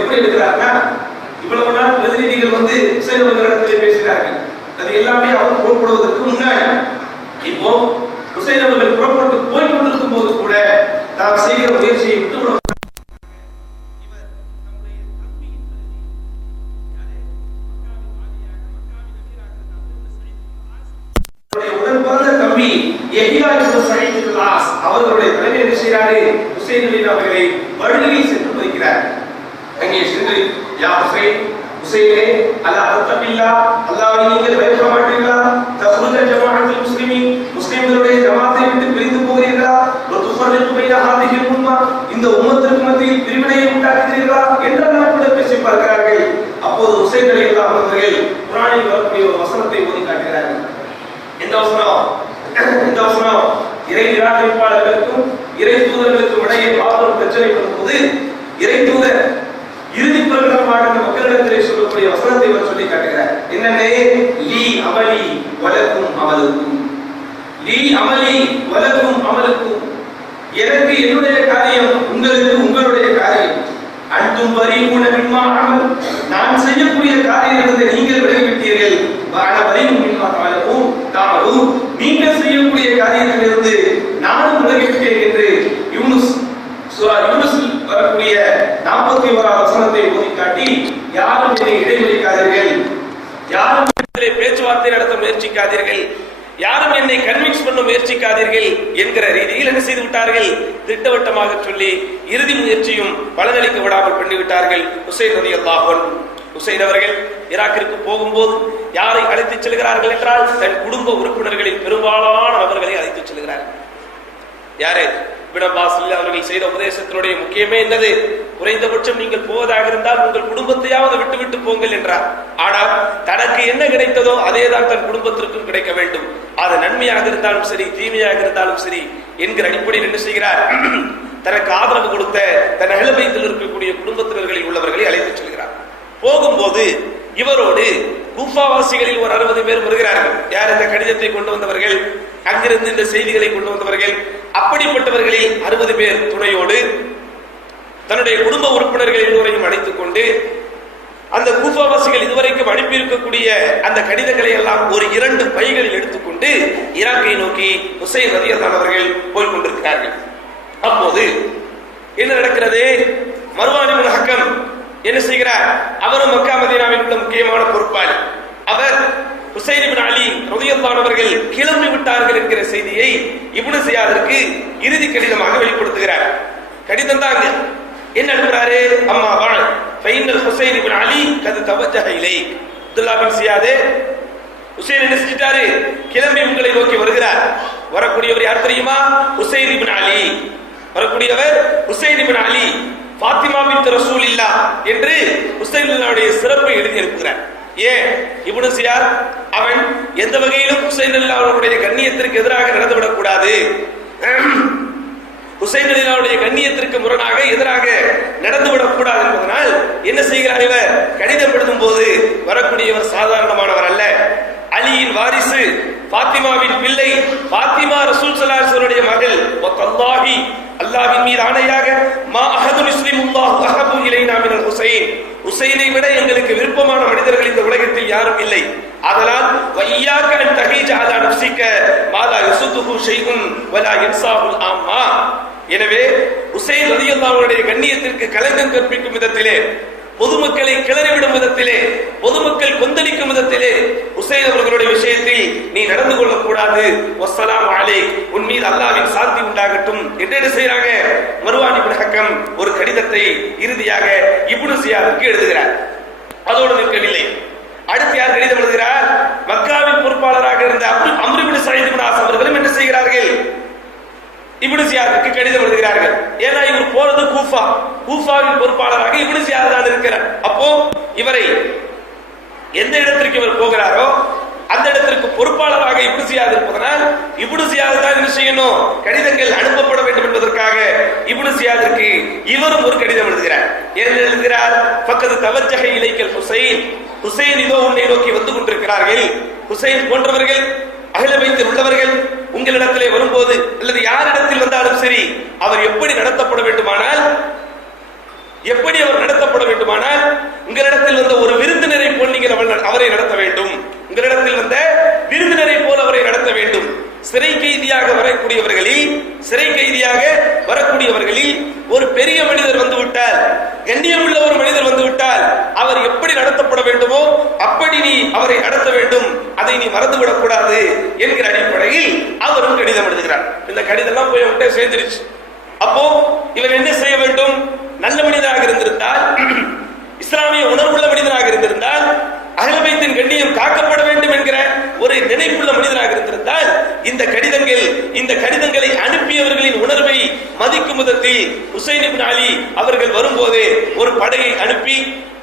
எப்படி எடுக்கிறாருன்னா, இவ்வளவு நாள் பிரதிநிதிகள் ஹுசைன் அவர்களிடத்தில் பேசுகிறார்கள். அது எல்லாமே அவர் புறப்படுவதற்கு முன்னாடி. இப்போ ஹுசைன் அவர்கள் புறப்பட்டு போய் கொண்டிருக்கும் போது கூட நாம் செய்கிற முயற்சியை விட்டு தம்பி அவர்களுடைய தலைமை என்ன செய்கிறாரு, ஹுசைன் அவர்களை வழியில் சென்று வைக்கிறார். அங்கே சென்று யா ஹுசைன், ஹுசைனே அல்லா தத்தபில்லா, அல்லாஹ்வை நீங்கள் பயப்பட மாட்டீர்களா? தஃருஜ ஜமாஅத்துல் முஸ்லிமீன், முஸ்லிம்களுடைய ஜமாத்தை விட்டு பிரிந்து போகிறீர்களா? வதுஃபர்ரிகு பைன ஹாதிஹில் உம்மா, இந்த உம்மத்திற்கு மத்தியில் பிரிவினையை உண்டாக்குகிறீர்களா என்றெல்லாம் கூட பேசி பார்க்கிறார்கள். அப்போது ஹுசைன் ரலியல்லாஹு அன்ஹு அவர்கள் குர்ஆனில் வரக்கூடிய ஒரு வசனத்தை ஓதி காட்டுகிறார்கள். இந்த வசனம் இறை நிராகரிப்பாளர்களுக்கும் இறை தூதர்களுக்கும் இடையே மாபெரும் பிரச்சனை வரும்போது இறை தூதர் இறுதி பிரகடனமாக இந்த மக்களிடத்திலே சொல்லக்கூடிய வசனத்தை அவர் சொல்லி காட்டுகிறார். என்னன்னே, லீ அமலி வலக்கும் அமலுக்கும், லீ அமலி வலக்கும் அமலுக்கும், எனக்கு என்னுடைய காரியம், உங்களுக்கு உங்களுடைய காரியம். அன்தும் பரீஊன மிம்மா அமல், நான் செய்யக்கூடிய காரியத்திலிருந்து நீங்கள் விலகிவிட்டீர்கள். வஅன பரீஊன் மிம்மா தஅமலூன், நீங்கள் செய்யக்கூடிய காரியத்திலிருந்து நானும் விலகிவிட்டேன் என்று யூனுஸ் வரக்கூடிய 41வது வசனத்தை ஓதி காட்டி, யாரும் என்னை இடைமறிக்காதீர்கள், யாரும் பேச்சுவார்த்தை நடத்த முயற்சிக்காதீர்கள், யாரும் என்னை கன்வின்ஸ் பண்ண முயற்சிக்காதீர்கள் என்கிற ரீதியில் என்ன செய்து விட்டார்கள், திட்டவட்டமாக சொல்லி இறுதி முயற்சியும் பலனளிக்க விடாமல் பண்ணிவிட்டார்கள். ஹுசைன் ரலியல்லாஹு அன்ஹு, ஹுசைன் அவர்கள் ஈராக்கிற்கு போகும்போது யாரை அழைத்துச் செல்கிறார்கள் என்றால், தன் குடும்ப உறுப்பினர்களில் பெரும்பாலான நபர்களை அழைத்துச் செல்கிறார்கள். யாரு? இப்னு அப்பாஸ் அவர்கள் செய்த உபதேசத்தினுடைய முக்கியமே என்னது, குறைந்தபட்சம் நீங்கள் போவதாக இருந்தால் உங்கள் குடும்பத்தையாவது விட்டு போங்கள் என்றார். ஆனால் தனக்கு என்ன கிடைத்ததோ அதேதான் தன் குடும்பத்திற்கும் கிடைக்க வேண்டும். அது நன்மையாக இருந்தாலும் சரி, தீமையாக இருந்தாலும் சரி என்கிற அடிப்படையில் என்ன செய்கிறார், தனக்கு ஆதரவு கொடுத்த தன் அஹ்ல பைத்தில் இருக்கக்கூடிய குடும்பத்தினர்களில் உள்ளவர்களை அழைத்துச் செல்கிறார். போகும்போது இவரோடு கூஃபாவாசிகளில் ஒரு 60 பேர் வருகிறார்கள். யார்? இந்த கடிதத்தை கொண்டு வந்தவர்கள், அங்கிருந்து இந்த செய்திகளை கொண்டு வந்தவர்கள். அப்படிப்பட்டவர்களில் 60 பேர் துணையோடு தன்னுடைய குடும்ப உறுப்பினர்கள் எல்லோரையும் அழைத்துக் கொண்டு அந்த கூஃபாவாசிகள் இதுவரைக்கும் அனுப்பியிருக்கக்கூடிய அந்த கடிதங்களை எல்லாம் ஒரு 2 பைகளில் எடுத்துக்கொண்டு ஈராக்கை நோக்கி ஹுசைன் ரலியல்லாஹு அவர்கள் போய் கொண்டிருக்கிறார்கள். அப்போது என்ன நடக்கிறது, மர்வான் இப்னு ஹக்கம் என்ன செய்கிறார், அவரும் மக்கா மதீனாவில் உள்ள முக்கியமான பொறுப்பாளி. அவர் ஹுசைன் இப்னு அலி ரலியல்லாஹு அன்ஹு அவர்கள் கிளம்பி விட்டார்கள் என்கிற செய்தியை இப்னு ஜியாதிற்கு இறுதி கடிதமாக வெளிப்படுத்துகிறார். கடிதம் தான் என்ன அனுப்புறாரு, அம்மா வாள் ஃபைனல் ஹுசைன் இப்னு அலி கத் தவஜஹ இலைக், அப்துல்லா பின் ஜியாதே, ஹுசைன் என்ன செஞ்சிட்டாரு, கிளம்பி உங்களை நோக்கி வருகிறார். வரக்கூடியவர் யார் தெரியுமா, ஹுசைன் இப்னு அலி. வரக்கூடியவர் ஹுசைன் இப்னு அலி, ஃபாத்திமா பின்த் ரசூலில்லாஹ் என்று ஹுசைனுடைய சிறப்பை எழுதி அனுப்புகிறார். ஏன்? இப்னு ஜியாத் அவன் எந்த வகையிலும் ஹுசைன் அவர்களுடைய கண்ணியத்திற்கு எதிராக நடந்துவிடக் கூடாது, ஹுசைன் அவருடைய கண்ணியத்திற்கு முரணாக எதிராக நடந்துவிடக் கூடாது என்பதனால் என்ன செய்கிறார், இவர் கடிதம் எழுதும் போது வரக்கூடியவர் சாதாரணமானவர் அல்ல, அலியின் வாரிசு, ஃபாத்திமாவின் பிள்ளை, ஃபாத்திமா ரசூல் ஸல்லல்லாஹு அலைஹி வஸல்லம் மகள். வல்லாஹி, அல்லாஹ்வின் மீது ஆணையாக, மா அஹது முஸ்லிமுல்லாஹு அஹபு இலைனா மினல் ஹுசைன், ஹுசைனை விட எங்களுக்கு விருப்பமான மனிதர்கள் இந்த உலகத்தில் யாரும் இல்லை. அதனால் வையாக்க அன் தஹீஜ அலா நஃப்ஸிக மா லா யசுதுஹு ஷைஉன் வலா யன்சாஹுல் ஆம்மா. எனவே ஹுசைன் ரலியல்லாஹு அன்ஹுடைய கண்ணியத்திற்கு களங்கம் கற்பிக்கும் விதத்திலே, பொதுமக்களை கிளறிவிடும் விதத்திலே, பொதுமக்கள் கொந்தளிக்கும் விதத்திலே ஹுசைன் அவர்களுடைய விஷயத்தில் நீ நடந்து கொள்ளக்கூடாது. வஸ்ஸலாமு அலைக், உன் மீது அல்லாஹ்வின் சாந்தி உண்டாகட்டும் என்று என்ன செய்றாங்க, மர்வான் இப்னு ஹக்கம் ஒரு கடிதத்தை இறுதியாக இப்னு ஜியாதுக்கு எழுதுகிறார். அதோடு நிற்கவில்லை. அடுத்து யார் கடிதம் எழுதுகிறார், மக்காவின் பொறுப்பாளராக இருந்த அம்ர் இப்னு ஸயீத் இப்னு ஆஸ் அவர்களும் என்ன செய்கிறார்கள், இப்னு ஜியாதுக்கு கடிதம் எழுதுகிறார்கள். ஏன்னா இவர் போறது கூஃபா, கூஃபாவின் பொறுப்பாளராக இப்னு ஜியாத் தான் இருக்கிறார். அப்போ இவரை எந்த இடத்திற்கு இவர் போகிறாரோ அந்த இடத்திற்கு பொறுப்பாளராக இப்னு ஜியாத் இருப்பதனால் இப்னு ஜியாத் தான் என்ன செய்யணும், கடிதங்கள் அனுப்பப்பட வேண்டும் என்பதற்காக இப்னு ஜியாதிற்கு இவரும் ஒரு கடிதம் எழுதுகிறார். என்ன எழுதுகிறார், ஃபக்கத் தவஜஹ இலைக்கல் ஹுசைன், ஹுசைன் இதோ உன்னை நோக்கி வந்து கொண்டிருக்கிறார்கள். ஹுசைன் போன்றவர்கள் அஹ்ல பைத்தில் உள்ளவர்கள் உங்களிடத்திலே வரும்போது அல்லது யாரிடத்தில் வந்தாலும் சரி அவர் எப்படி நடத்தப்பட வேண்டுமானால் எப்படி அவர் நடத்தப்பட வேண்டுமானால், உங்களிடத்தில் வந்த ஒரு விருந்தினரை போல் நீங்கள் அவரை நடத்த வேண்டும். உங்களிடத்தில் வந்த விருந்தினரை போல் அவரை நடத்த வேண்டும். சிறை கைதியாக வரக்கூடியவர்களில் ஒரு பெரிய மனிதர் வந்துவிட்டால், கண்ணியமுள்ள ஒரு மனிதர் வந்துவிட்டால், அவர் எப்படி நடத்தப்பட வேண்டுமோ அப்படி நீ அவரை நடத்த வேண்டும். அதை நீ மறந்துவிடக் கூடாது என்கிற அடிப்படையில் அவரும் கடிதம் எழுதுகிறார். இந்த கடிதம் எல்லாம் போய் அவன்கிட்ட சேர்ந்துருச்சு. அப்போ இவன் என்ன செய்ய வேண்டும்? நல்ல மனிதனாக இருந்திருந்தால், இஸ்லாமிய உணர்வுள்ள மனிதனாக இருந்திருந்தால், அஹ்லுல் பைத்தின் கண்ணியம் காக்கப்பட வேண்டும் என்கிற ஒரு நினைப்புள்ள மனிதனாக இருந்திருந்தால், இந்த கடிதங்களை அனுப்பியவர்களின் உணர்வை மதிக்கும் விதத்தில் ஹுசைன் இப்னு அலி அவர்கள் வரும்போது ஒரு படையை அனுப்பி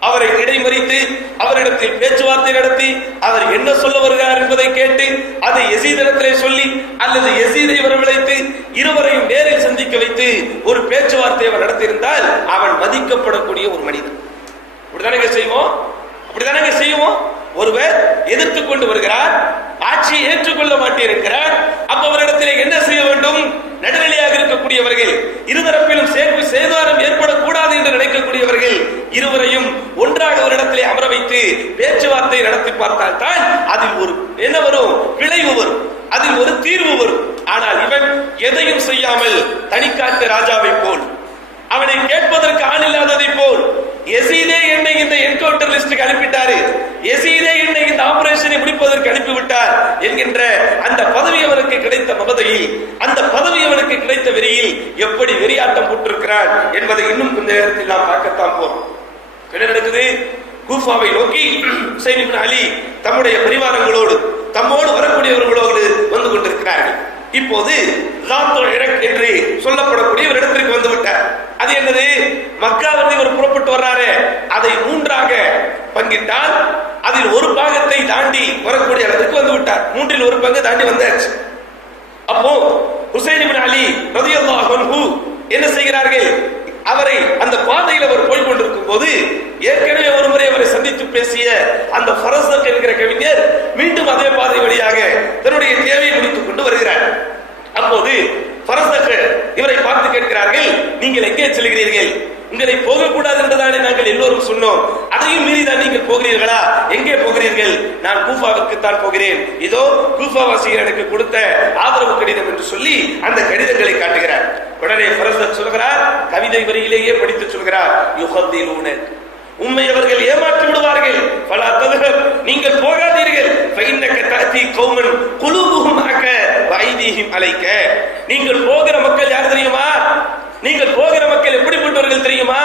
அவரை இடைமறித்து அவரிடத்தில் பேச்சுவார்த்தை நடத்தி அவர் என்ன சொல்ல வருகிறார் என்பதை கேட்டு அதை யசீதிடத்திலே சொல்லி அல்லது யசீதை வரவழைத்து இருவரையும் நேரில் சந்திக்க வைத்து ஒரு பேச்சுவார்த்தை அவர் நடத்தியிருந்தால் அவன் மதிக்கப்படக்கூடிய ஒரு மனிதன். அப்படித்தானே செய்வோம். ஒருவர் எதிர்த்து கொண்டு வருகிறார், ஆட்சியை ஏற்றுக்கொள்ள மாட்டேன் என்கிறார். அப்ப அவரிடத்திலே என்ன செய்ய வேண்டும்? நடுநிலையாக இருக்கக்கூடியவர்கள், இருதரப்பிலும் சேதாரம் ஏற்படக்கூடாது என்று நினைக்கக்கூடியவர்கள் இருவரையும் ஒன்றாக ஒரு இடத்திலே அமர வைத்து பேச்சுவார்த்தை நடத்தி பார்த்தால் தான் அதில் ஒரு என்ன வரும்? விளைவு வரும், அதில் ஒரு தீர்வு வரும். ஆனால் இவன் எதையும் செய்யாமல் தனிக்காட்டு ராஜாவை போல், அவனை கேட்பதற்கு ஆள் இல்லாததை போல், யசீதே என்னை இந்த என்கவுண்டர் லிஸ்டுக்கு அனுப்பிட்டாரு, யசீதே என்னை இந்த ஆபரேஷனை முடிப்பதற்கு அனுப்பிவிட்டார் என்கின்ற அந்த பதவி அவனுக்கு கிடைத்த மமதையில், அந்த பதவி அவனுக்கு கிடைத்த வெறியில் எப்படி வெறியாட்டம் போட்டிருக்கிறான் என்பதை இன்னும் கொஞ்ச நேரத்தில் நாம் பார்க்கத்தான் போறோம். என்ன நடக்குது? கூஃபாவை நோக்கி ஹுசைன் இப்னு அலி தம்முடைய பரிவாரங்களோடு, தம்மோடு வரக்கூடியவர்களோடு வந்து கொண்டிருக்கிறார்கள். இப்போது ஜாத்துல் இரக் என்று சொல்லப்படக்கூடிய ஒரு இடத்திற்கு வந்து விட்டார். அது என்னது? மக்காவிலிருந்து இவர் புறப்பட்டு வர்றாரு, அதை மூன்றாக பங்கிட்டால் அதில் ஒரு பாகத்தை தாண்டி வரக்கூடிய இடத்துக்கு வந்து விட்டார். மூன்றில் ஒரு பங்கு தாண்டி வந்தாச்சு. அப்போ ஹுசைன் இப்னு அலி ரலியல்லாஹு அன்ஹு என்ன செய்கிறார்கள்? அவரை அந்த பாதையில் அவர் போய் கொண்டிருக்கும் போது ஏற்கனவே ஒரு முறை அவரை சந்தித்து பேசிய அந்த ஃபரஸ்தக் என்கிற கவிஞர் மீண்டும் அதே பாதை வழியாக தன்னுடைய தேவையை முடித்துக் கொண்டு வருகிறார். அப்போது ஃபரஸ்தக் இவரை பார்த்து கேட்கிறார்கள், நீங்கள் எங்கே செல்கிறீர்கள்? உங்களை போகக்கூடாது என்றுதானே நாங்கள் எல்லோரும் சொன்னோம், அதையும் மீறிதான் நீங்கள் போகிறீர்களா? எங்கே போகிறீர்கள்? நான் கூஃபாவுக்கு தான் போகிறேன், இதோ கூஃபாவாசிகள் எனக்கு கொடுத்த ஆதரவு கடிதம் என்று சொல்லி அந்த கடிதங்களை காட்டுகிறார். உடனே ஃபரஸ்தக் சொல்கிறார், கவிதை வரியிலேயே படித்து சொல்கிறார், யுஹதிலூன, உம்மை அவர்கள் ஏமாற்றி விடுவார்கள், ஃபலா தذهب, நீங்கள் போகாதீர்கள், ஃபஇன்னக தஅதி கௌமன் குலூபுஹும் அக வஐதீஹிம் அலைக, நீங்கள் போகிற மக்கள் யார் தெரியுமா? நீங்கள் போகிற மக்கள் எப்படிப்பட்டவர்கள் தெரியுமா?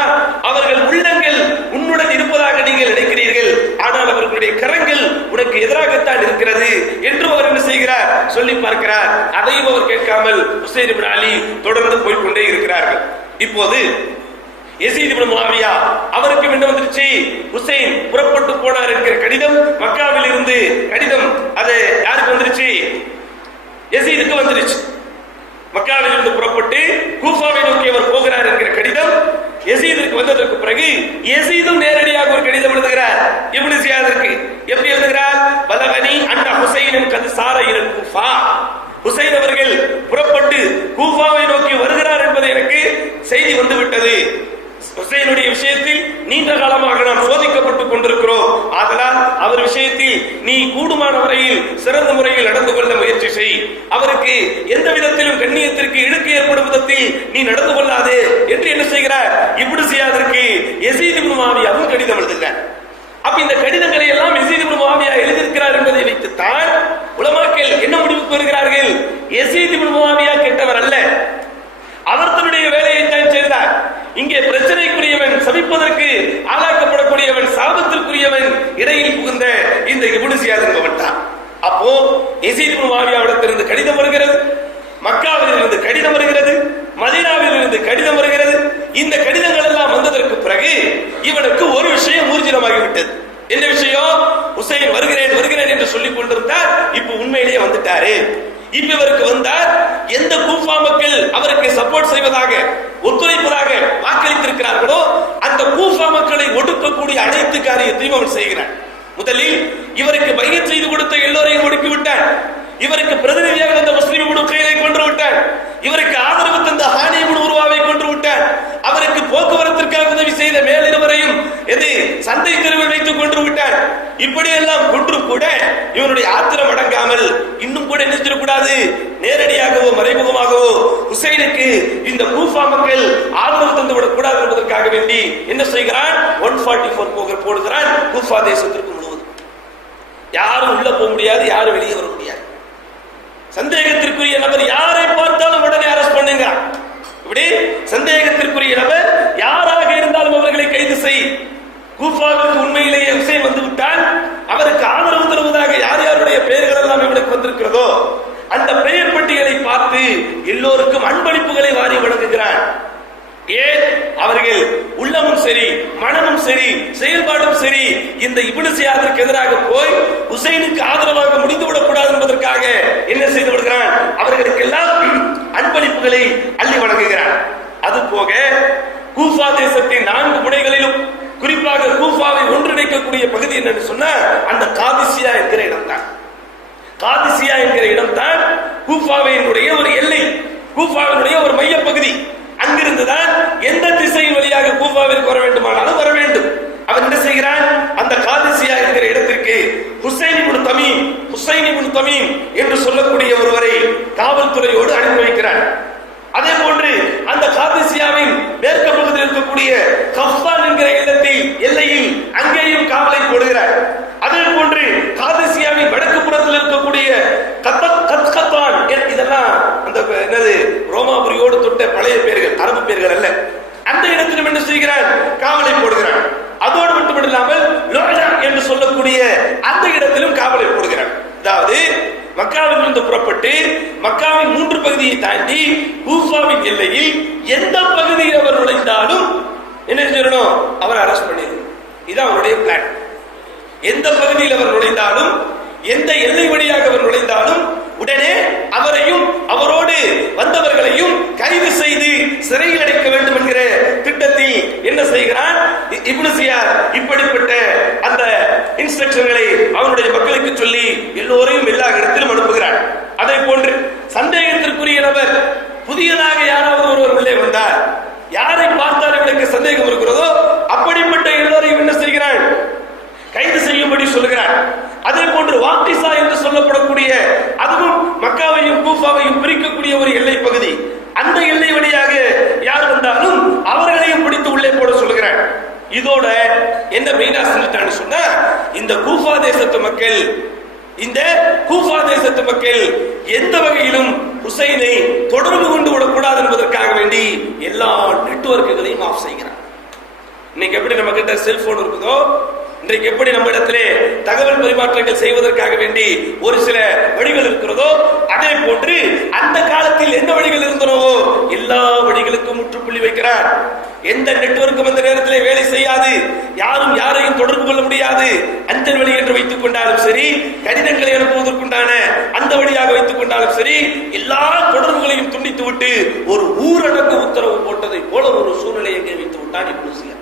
அவர்கள் உள்ளங்கள் உன்னுடன் இருப்பதாக நீங்கள் நினைக்கிறீர்கள், ஆனால் அவர்களுடைய கரங்கள் உனக்கு எதிராகத்தான் இருக்கிறது என்று அவர் என்ன செய்கிறார்? சொல்லி பார்க்கிறார். அதையும் அவர் கேட்காமல் ஹுசைன் இப்னு அலி தொடர்ந்து போய்கொண்டே இருக்கிறார்கள். இப்போது யசீத் இப்னு முஆவியா அவருக்கு என்ன வந்துருச்சு? ஹுசைன் புறப்பட்டு போனார் என்கிற கடிதம் மக்காவில் இருந்து கடிதம் அது யாருக்கு வந்துருச்சு? யசீதுக்கு வந்துருச்சு. மக்காவில் இருந்து புறப்பட்டு கூஃபாவை நோக்கி அவர் போகிறார் என்கிற கடிதம் யசீதுக்கு வந்ததற்கு பிறகு யசீதும் நேரடியாக ஒரு கடிதம் எழுதுகிறார் இப்னு ஜியாதிற்கு. எப்படி எழுதுகிறார்? பலகனி அன்ன ஹுசைன் கது சார இலல் கூஃபா, ஹுசைன் அவர்கள் புறப்பட்டு கூஃபாவை நோக்கி வருகிறார் என்பது எனக்கு செய்தி வந்துவிட்டது. ஹுசைனுடைய விஷயத்தில் நீண்ட காலமாக நாம் சோதிக்கப்பட்டுக் கொண்டிருக்கிறோம், ஆதலால் அவர் விஷயத்தில் நீ கூடுமான வரையில் சிறந்த முறையில் நடந்து கொள்ள முயற்சி செய், அவருக்கு எந்த விதத்திலும் கண்ணியத்திற்கு இழுக்கு ஏற்படும் விதத்தில் நீ நடந்து கொள்ளாதே என்று என்ன செய்கிறார்? இப்னு ஜியாதிற்கு யசீத் இப்னு முஆவியாவும் கடிதம் எழுதுகிறார். அப்ப இந்த கடிதங்களை எல்லாம் யசீத் இப்னு முஆவியா எழுதியிருக்கிறார் என்பதை வைத்துத்தான் உலமாக்கள் என்ன முடிவுக்கு வருகிறார்கள்? யசீத் இப்னு முஆவியா கெட்டவர் அல்ல, அவர் தன்னுடைய வேலையை தான் செய்தார். இங்கே பிரச்சனைக்குரியவன், சபிப்பதற்கு ஆளாக்கப்படக்கூடியவன், சாபத்திற்குரியவன் இடையில் புகுந்த இந்த இப்னு ஜியாத் என்பவன் தான். அப்போ யசீத் இப்னு முஆவியாவிடத்திலிருந்து கடிதம் வருகிறது, மக்காவில் இருந்து கடிதம் வருகிறது, மதீனாவில் இருந்து கடிதம் வருகிறது. இந்த கடிதங்கள் எல்லாம் வந்ததற்கு பிறகு இவனுக்கு ஒரு விஷயம் ஊர்ஜிதமாகிவிட்டது. என்ன விஷயம்? ஹுசைன் வருகிறேன் வருகிறேன் என்று சொல்லிக் கொண்டிருந்தார், இப்ப உண்மையிலேயே வந்துட்டாரு. இப்ப இவருக்கு வந்தார், எந்த கூஃபா மக்கள் அவருக்கு சப்போர்ட் செய்வதாக ஒத்துழைப்பதாக வாக்களித்திருக்கிறார்களோ அந்த கூஃபா மக்களை ஒடுக்கக்கூடிய அனைத்து காரியத்தையும் அவர் செய்கிறார். முதலில் இவருக்கு பையத் செய்து கொடுத்த எல்லோரையும் ஒடுக்கி விட்டார், இவருக்கு பிரதிநிதியாக வந்த முஸ்லிம் இப்னு கைலை கொன்று விட்டார், இவருக்கு ஆதரவு தந்த ஹானி இப்னு உர்வாவை கொன்று விட்டார், அவருக்கு போக்குவரத்திற்காக உதவி செய்த எது சந்தை தெருவில் வைத்துக் கொன்று விட்டான். இப்படியெல்லாம் கொன்று கூட இவனுடைய ஆத்திரம் அடங்காமல் இன்னும் கூட நினைச்சிடக்கூடாது, நேரடியாகவோ மறைமுகமாகவோ ஹுசைனுக்கு இந்த கூஃபா மக்கள் ஆதரவு தந்து விடக் கூடாது என்பதற்காக வேண்டி என்ன செய்கிறான், 144 போடுகிறான் கூஃபா தேசத்திற்கு முழுவதும். யாரும் உள்ள போக முடியாது, யாரும் வெளியே வர முடியாது. சந்தேகத்திற்குரிய நபர் யாரை பார்த்தாலும் உடனே அரெஸ்ட் பண்ணுங்க. இப்படி சந்தேகத்திற்குரிய நபர் யாராக இருந்தாலும் அவர்களை கைது செய். கூஃபாவுக்கு உண்மையிலேயே ஹுசைன் வந்து விட்டால் அவருக்கு ஆதரவு தருவதாக யார் யாருடைய பெயர்கள் எல்லாம் இவனுக்கு வந்திருக்கிறதோ அந்த பெயர் பட்டியலை பார்த்து எல்லோருக்கும் அன்பளிப்புகளை வாரி வழங்குகிறான். ஏன், அவர்கள் உள்ளமும் சரி மனமும் சரி செயல்பாடும் சரி இந்த இப்னு ஸியாதிற்கு எதிராக போய் ஹுசைனுக்கு ஆதரவாக முடிந்துவிடக் கூடாது என்பதற்காக என்ன செய்து விடுகிறான், அவர்களுக்கெல்லாம் அன்பளிப்புகளை அள்ளி வழங்குகிறான். அது போக கூஃபா தேசத்தின் 4 முனைகளிலும் குறிப்பாக கூஃபாவை ஒன்றிணைக்கக்கூடிய பகுதி என்னன்னு சொன்னா அந்த காதிசியா என்கிற இடம் தான். காதிசியா என்கிற இடம் தான் கூஃபாவினுடைய ஒரு எல்லை, கூஃபாவினுடைய ஒரு மைய பகுதி. அங்கிருந்துதான் எந்த திசையின் வழியாக கூஃபாவிற்கு வர வேண்டுமானாலும் வர வேண்டும். அவன் என்ன செய்கிறான், அந்த காதிசியா என்கிற இடத்திற்கு ஹுசைன் இப்னு தமீம் என்று சொல்லக்கூடிய ஒருவரை காவல்துறையோடு அனுப்பி வைக்கிறான். அதே போன்று அந்த காதிசியாவின் மேற்கு பகுதியில் இருக்கக்கூடிய கஃபான் என்கிற எல்லையில் அங்கேயும் காவலை போடுகிறார். அதே போன்று காதிசியாவின் வடக்கு புறத்தில் இருக்கக்கூடிய கத்கத்தான், இதெல்லாம் அந்த என்னது ரோமாபுரியோடு தொட்ட பழைய பெயர்கள், அரபு பெயர்கள் அல்ல. அந்த இடத்திலும் என்ன செய்கிறான், காவலை போடுகிறான். அதோடு மட்டுமில்லாமல் லோஜா என்று சொல்லக்கூடிய அந்த இடத்திலும் காவலை போடுகிறான். அதாவது மக்காவில் இருந்து புறப்பட்டு மக்காவின் 3 பகுதியை தாண்டி கூஃபாவின் எல்லையில் எந்த பகுதியில் அவர் நுழைந்தாலும் என்ன செய்யணும், அவர் அரெஸ்ட் பண்ணிடணும். இதுதான் அவருடைய பிளான். எந்த பகுதியில் அவர் நுழைந்தாலும் எந்த எல்லை வழியாக அவர் நுழைந்தாலும் உடனே அவரையும் அவரோடு வந்தவர்களையும் கைது செய்து சிறையில் அடைக்க வேண்டும் என்கிற திட்டத்தில் என்ன செய்கிறான் இப்னு ஸியாத். இப்படிப்பட்ட அந்த இன்ஸ்ட்ரக்ஷன்களை அவனுடைய மக்களுக்கு சொல்லி எல்லோரையும் எல்லா இடத்திலும் அனுப்புகிறான். அதே போன்று சந்தேகத்திற்குரிய நபர் புதியதாக யாராவது ஒருவர் உள்ளே வந்தார், யாரை பார்த்தால் இவனுக்கு சந்தேகம் இருக்கிறதோ அப்படிப்பட்ட எல்லோரையும் என்ன செய்கிறான், கைது செய்யும்படி சொல்லுகிறான். அதே போன்று வாக்டிசா என்று சொல்லப்படக்கூடிய அதுவும் மக்காவையும் கூஃபாவையும் பிரிக்கக்கூடிய ஒரு எல்லை பகுதி, அந்த எல்லை வழியாக யார் வந்தாலும் அவர்களையும் பிடித்து உள்ளே போட சொல்லுகிறான். இதோட என்ன மெயினா சொல்லிட்டான்னு சொன்னா, இந்த கூஃபா தேசத்து மக்கள் எந்த வகையிலும் ஹுசைனை தொடர்பு கொண்டு விடக்கூடாது என்பதற்காக வேண்டி எல்லா நெட்வொர்க்குகளையும் ஆஃப் செய்கிறார். இன்னைக்கு எப்படி நம்ம கிட்ட செல்போன் இருக்குதோ, இன்றைக்கு எப்படி நம்ம இடத்திலே தகவல் பரிமாற்றங்கள் செய்வதற்காக வேண்டி ஒரு சில வழிகள் இருக்கிறதோ, அதே போன்று அந்த காலத்தில் எந்த வழிகள் இருந்தனவோ எல்லா வழிகளுக்கும் முற்றுப்புள்ளி வைக்கிறார். எந்த நெட்வொர்க்கும் அந்த நேரத்தில் வேலை செய்யாது, யாரும் யாரையும் தொடர்பு கொள்ள முடியாது. அஞ்சல் வழி என்று வைத்துக் கொண்டாலும் சரி, கடிதங்களை அனுப்புவதற்குண்டான அந்த வழியாக வைத்துக் கொண்டாலும் சரி, எல்லா தொடர்புகளையும் துண்டித்து விட்டு ஒரு ஊரடங்கு உத்தரவு போட்டதை போல ஒரு சூழ்நிலை எங்கே வைத்து விட்டான் இப்னு ஸியாத்.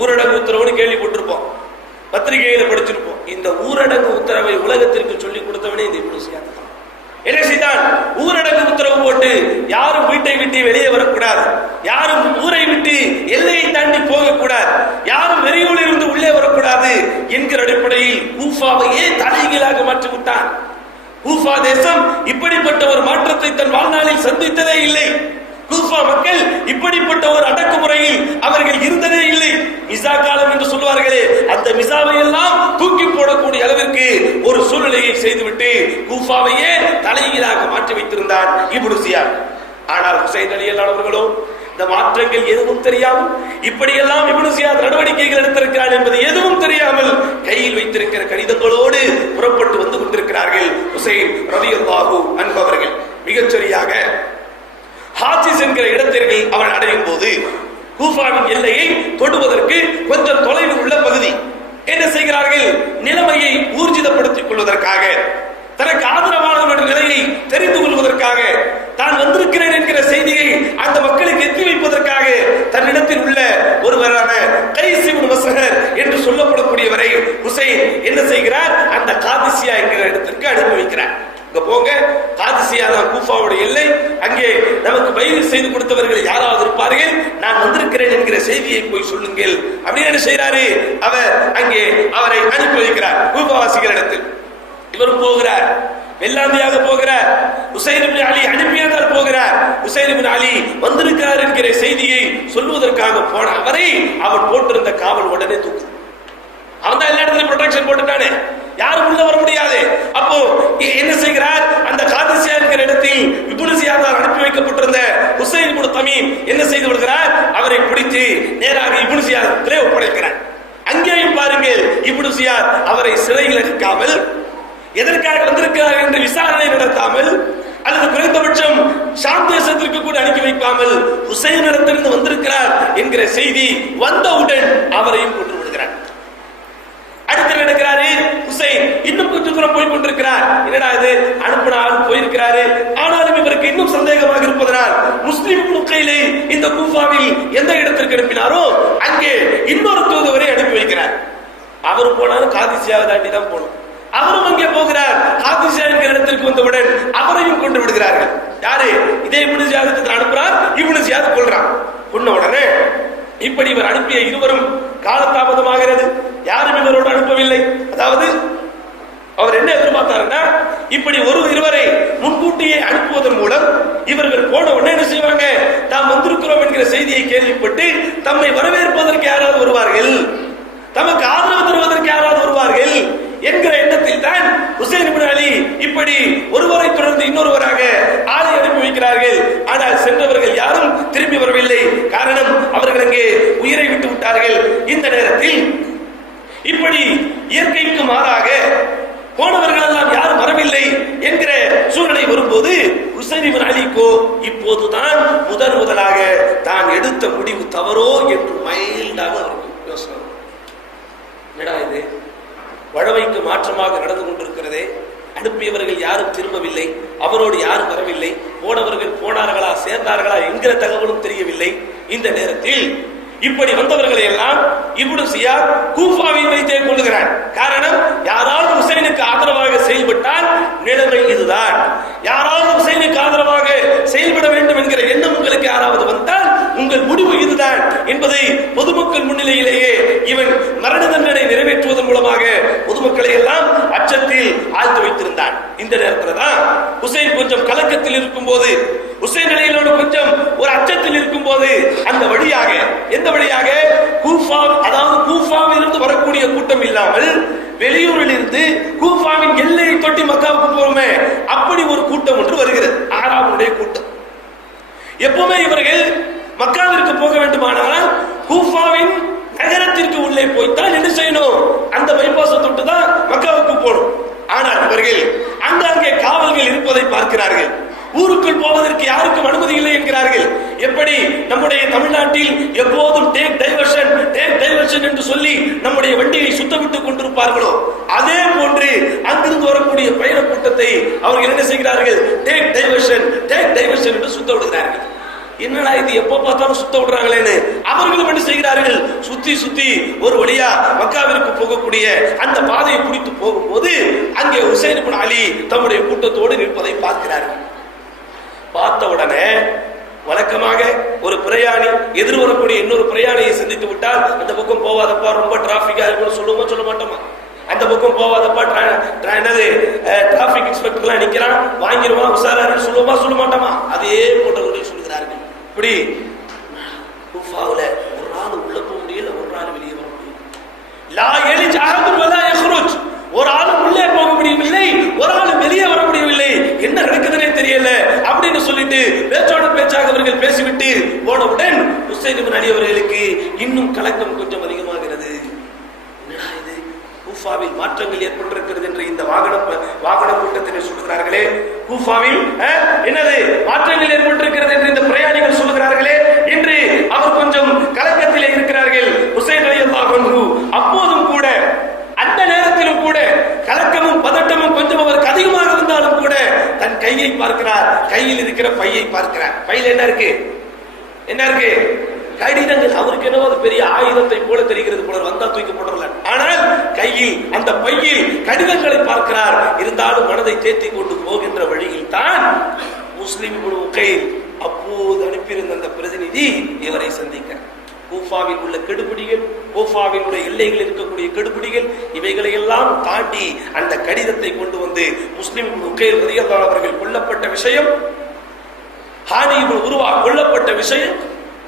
ஊரடங்கு உத்தரவுன்னு கேள்விப்பட்டிருப்போம், பத்திரிகையில படிச்சிருப்போம். இந்த ஊரடங்கு உத்தரவை உலகத்திற்கு சொல்லிக் கொடுத்தவனே இந்த இப்னு ஸியாத் தான். என்ன செய்தான், ஊரடங்கு உத்தரவு போட்டு யாரும் வீட்டை விட்டு வெளியே வரக்கூடாது, யாரும் ஊரை விட்டு எல்லையை தாண்டி போகக்கூடாது, யாரும் வெளியூரில் இருந்து உள்ளே வரக்கூடாது என்கிற அடிப்படையில் கூஃபாவையே தலைகீழாக மாற்றிவிட்டான். கூஃபா தேசம் இப்படிப்பட்ட ஒரு மாற்றத்தை தன் வாழ்நாளில் சந்தித்ததே இல்லை. கூஃபா மக்கள் இப்படிப்பட்ட ஒரு அடக்குமுறையில் அவர்கள் இருந்ததே இல்லை. மிசா காலம் என்று சொல்வார்களே, அந்த மிசாவை எல்லாம் தூக்கி போடக்கூடிய அளவிற்கு ஒரு சூழ்நிலையை செய்துவிட்டு கூஃபாவையே தலைகீழாக மாற்றி வைத்திருந்தான் இப்னு ஸியாத். ஆனால் ஹுசைன் ரலியல்லாஹு அவர்களோ இந்த மாற்றங்கள் எதுவும் தெரியாமல், இப்படியெல்லாம் இப்னு ஸியாத் நடவடிக்கைகள் எடுத்திருக்கிறார் என்பது எதுவும் தெரியாமல் கையில் வைத்திருக்கிற கடிதங்களோடு புறப்பட்டு வந்து கொண்டிருக்கிறார்கள். ஹுசைன் ரலியல்லாஹு அன்ஹு அவர்கள் மிகச்சரியாக ஹாஜிஸ் என்கிற இடத்திற்கு அவன் அடையும் போது கூஃபாவின் எல்லையை தொடுவதற்கு கொஞ்சம் தொலைவில் உள்ள பகுதி என்ன செய்கிறார்கள், நிலைமையை ஊர்ஜிதப்படுத்திக் கொள்வதற்காக, தனக்கு ஆதரவான நிலையை தெரிந்து கொள்வதற்காக, தான் வந்திருக்கிறேன் என்கிற செய்தியை அந்த மக்களுக்கு எத்தி வைப்பதற்காக தன்னிடத்தில் உள்ள ஒருவரான கைஸ் இப்னு மஸ்ஹர் என்று சொல்லப்படக்கூடியவரை ஹுசைன் என்ன செய்கிறார், அந்த காதிசியா என்கிற இடத்திற்கு அனுப்பி வைக்கிறார். இங்க போங்க, காதிசியா தான் கூஃபாவுடைய எல்லை, அங்கே நமக்கு பைஅத் செய்து கொடுத்தவர்கள் யாராவது இருப்பார்கள், நான் வந்திருக்கிறேன் என்கிற செய்தியை போய் சொல்லுங்கள் அப்படின்னு என்ன செய்யறாரு, அவர் அங்கே அவரை அனுப்பி வைக்கிறார் கூஃபாவாசிகள் இடத்தில். இவரும் போகிறார், வெள்ளாந்தியாக போகிறார். உசைன் இப்னு அலி அனுப்பியதால் போகிறார். உசைன் இப்னு அலி வந்திருக்கிறார் என்கிற செய்தியை சொல்வதற்காக போன அவரை அவன் போட்டிருந்த காவல் உடனே தூக்கு. அவன் தான் எல்லா இடத்துலயும் ப்ரொடெக்ஷன் போட்டுட்டானே, யாரும் உள்ள வர முடியாது. அப்போ என்ன செய்கிறார், அந்த காதிசியா என்கிற இடத்தில் இப்னு ஜியாதால் அனுப்பி வைக்கப்பட்டிருந்த உசைன் இப்னு தமீம் என்ன செய்து விடுகிறார், அவரை பிடித்து நேராக இப்னு ஜியாதிலே ஒப்படைக்கிறார். அங்கேயும் பாருங்கள், இப்னு ஜியாத் அவரை சிறையில் அடைக்காமல், எதற்காக வந்திருக்கிறார் என்று விசாரணை நடத்தாமல், அல்லது குறைந்தபட்சம் ஷாம் தேசத்திற்கு கூட அனுப்பி வைக்காமல் ஹுசைன் இடத்திலிருந்து வந்திருக்கிறார் என்கிற செய்தி வந்தவுடன் அவரையும் கொண்டு விடுகிறார். அடுத்து நடக்கிறாரு ஹுசைன், இன்னும் கொஞ்சம் தூரம் போய் கொண்டிருக்கிறார். என்னடா இது, அனுப்பின ஆள் போயிருக்கிறாரு, ஆனாலும் இவருக்கு இன்னும் சந்தேகமாக இருப்பதனால் முஸ்லிம் கையிலே இந்த கூஃபாவில் எந்த இடத்திற்கு அனுப்பினாரோ அங்கே இன்னொரு தூதுவரை அனுப்பி வைக்கிறார். அவர் போனாலும் காதிசியாவை தாண்டி தான் போகணும். அவரும் அங்கே போகிறார். காதிசியா என்கிற இடத்திற்கு வந்தவுடன் அவரையும் கொண்டு விடுகிறார்கள். யாரு, இதே இப்னு ஜியாத் அனுப்புறார், இப்னு ஜியாத் கொல்றான். கொன்ன உடனே இப்படி இவர் அனுப்பிய இருவரும் காலதாமதமாகிறது, யாரும் இவரோடு அனுப்பவில்லை. அதாவது அவர் என்ன எதிர்பார்த்தாருன்னா, இப்படி இருவரை முன்கூட்டியே அனுப்புவதன் மூலம் இவர்கள் போன உடனே என்ன செய்வாங்க, தாம் வந்திருக்கிறோம் என்கிற செய்தியை கேள்விப்பட்டு தம்மை வரவேற்பதற்கு யாராவது வருவார்கள், தமக்கு ஆதரவு தருவதற்கு யாராவது வருவார்கள் என்கிற எண்ணத்தில் தான் ஹுசைன் இப்னு அலி இப்படி ஒருவரை தொடர்ந்து இன்னொருவராக ஆளை அனுப்பி வைக்கிறார்கள். ஆனால் சென்றவர்கள் யாரும் திரும்பி வரவில்லை. காரணம், அவர்கள் அங்கே உயிரை விட்டு விட்டார்கள். இந்த நேரத்தில் இப்படி இயற்கைக்கு மாறாக போனவர்கள் எல்லாம் யாரும் வரவில்லை என்கிற சூழ்நிலை வரும்போது ஹுசைன் இப்னு அலிக்கோ இப்போதுதான் முதலாக தான் எடுத்த முடிவு தவறோ என்று மைல்டாக அவருக்கு யோசனை. என்னடா இது, வழமைக்கு மாற்றமாக நடந்து கொண்டிருக்கிறதே, அனுப்பியவர்கள் யாரும் திரும்பவில்லை, அவரோடு யாரும் வரவில்லை, போனவர்கள் போனார்களா சேர்ந்தார்களா என்கிற தகவலும் தெரியவில்லை. இந்த நேரத்தில் இப்படி வந்தவர்களை எல்லாம் இப்னு ஜியாத் கூஃபாவில் வைத்தே கொள்ளுகிறார். காரணம், யாராவது ஹுசைனுக்கு ஆதரவாக செயல்பட்டால் நிலைமை இதுதான், யாராவது ஹுசைனுக்கு ஆதரவாக செயல்பட வேண்டும் என்கிற எண்ணம் உங்களுக்கு யாராவது வந்தால் உங்கள் முடிவு இதுதான் என்பதை பொதுமக்கள் முன்னிலையிலேயே இவன் மரண தண்டனை நிறைவேற்றுவதன் மூலமாக பொதுமக்களை எல்லாம் அச்சத்தில் ஆழ்த்து வைத்திருந்தான். இந்த நேரத்தில் தான் ஹுசைன் கொஞ்சம் கலக்கத்தில் இருக்கும் போது, ஹுசைன் நிலையிலோடு கொஞ்சம் ஒரு அச்சத்தில் இருக்கும் போது அந்த வழியாக, எந்த வழியாக, கூஃபா, அதாவது கூஃபாவில் இருந்து வரக்கூடிய கூட்டம் இல்லாமல் வெளியூரில் இருந்து கூஃபாவின் எல்லையை தொட்டி மக்காவுக்கு போறோமே, அப்படி ஒரு கூட்டம் ஒன்று வருகிறது, ஆறாவுடைய கூட்டம். எப்பவுமே இவர்கள் மக்காவிற்கு போக வேண்டுமானால் கூஃபாவின் நகரத்திற்கு உள்ளே போய்த்தான் என்ன செய்யணும், அந்த பைபாஸை தொட்டு தான் மக்காவுக்கு போகணும். ஆனால் இவர்கள் அங்கே காவல்கள் இருப்பதை பார்க்கிறார்கள். ஊருக்குள் போவதற்கு யாருக்கும் அனுமதி இல்லை என்கிறார்கள். எப்படி நம்முடைய தமிழ்நாட்டில் எப்போதும் டேக் டைவர்ஷன் என்று சொல்லி நம்முடைய வண்டியை சுத்தமிட்டுக் கொண்டிருப்பார்களோ, அதே போன்று அங்கிருந்து வரக்கூடிய பயண கூட்டத்தை அவர்கள் என்ன செய்கிறார்கள், டேக் டைவர்ஷன் என்று சுத்த விடுகிறார்கள். என்னடா இது, எப்ப பார்த்தாலும் சுத்த விடுறாங்களேன்னு அவர்களும் என்ன செய்கிறார்கள், சுத்தி ஒரு வழியா மக்காவிற்கு போகக்கூடிய அந்த பாதையை பிடித்து போகும்போது அங்கே ஹுசைன் இப்னு அலி தம்முடைய கூட்டத்தோடு நிற்பதை பார்க்கிறார்கள். பார்த்த உடனே வழக்கமாக ஒரு பிரயாணி எதிர் வரக்கூடிய இன்னொரு பிரயாணியை சந்தித்து விட்டால் அந்த பக்கம் போவாதப்பா, ரொம்ப டிராபிக்கா இருக்குன்னு சொல்ல மாட்டோமா, அந்த பக்கம் போவாதப்பா, என்னது டிராபிக் இன்ஸ்பெக்டர்லாம் நிக்கிறான், வாங்கிடுவான், உசாரான்னு சொல்ல மாட்டோமா, அதே போன்றவர்கள் சொல்கிறார்கள். இப்படி கூஃபாவுல ஒரு நாள் உள்ள போக முடியல, ஒரு நாள் வெளியே வர முடியல, லா யலிஜ் அஹதுன் வலா யக்ருஜ், ஒரு ஆளும் உள்ளே போக முடியவில்லை, ஒரு ஆளும் வெளியே வர முடியவில்லை, என்ன நடக்குதுன்னே தெரியல அப்படின்னு சொல்லிட்டு பேச்சோட பேச்சாக அவர்கள் பேசிவிட்டு போனவுடன் ஹுசைன் இப்னு அலி அவர்களுக்கு இன்னும் கலக்கம் கொஞ்சம் அதிகமாகிறது. என்னடா இது, கூஃபாவில் மாற்றங்கள் ஏற்பட்டிருக்கிறது என்று இந்த வாகன கூட்டத்தினர் சொல்லுகிறார்களே, கூஃபாவில் என்னது மாற்றங்கள் ஏற்பட்டிருக்கிறது என்று இந்த பிரயாணிகள் சொல்லுகிறார்களே என்று அவர் கொஞ்சம் கலக்கத்திலே இருக்கிறார்கள். ஹுசைன் ரலியல்லாஹு அன்ஹு அப்போதும் கூட, அந்த நேரத்திலும் கூட கலக்கமும் பதட்டமும் கொஞ்சம் அவருக்கு அதிகமாக இருந்தாலும் கூட தன் கையை பார்க்கிறார், கையில் இருக்கிற பையை பார்க்கிறார். பையில் என்ன இருக்கு, கடிதங்கள். அவருக்கு என்னவோ அது பெரிய ஆயுதத்தை போல தெரிகிறது போல, வந்தா தூக்கி போடல. ஆனால் கையில், அந்த பையில் கடிதங்களை பார்க்கிறார். இருந்தாலும் மனதை தேற்றி கொண்டு போகின்ற வழியில் தான் முஸ்லிம் இப்னு உகைல் அப்போது அனுப்பியிருந்த அந்த பிரதிநிதி இவரை சந்திக்க கூஃபாவில் உள்ள கெடுபிடிகள், கூஃபாவில் உள்ள எல்லைகளில் இருக்கக்கூடிய கெடுபிடிகள், இவைகளை எல்லாம் தாண்டி அந்த கடிதத்தை கொண்டு வந்து முஸ்லிம் இப்னு உகைல் ரலியல்லாஹு அவர்கள் கொல்லப்பட்ட விஷயம், ஹானி இப்னு உர்வா கொல்லப்பட்ட விஷயம்,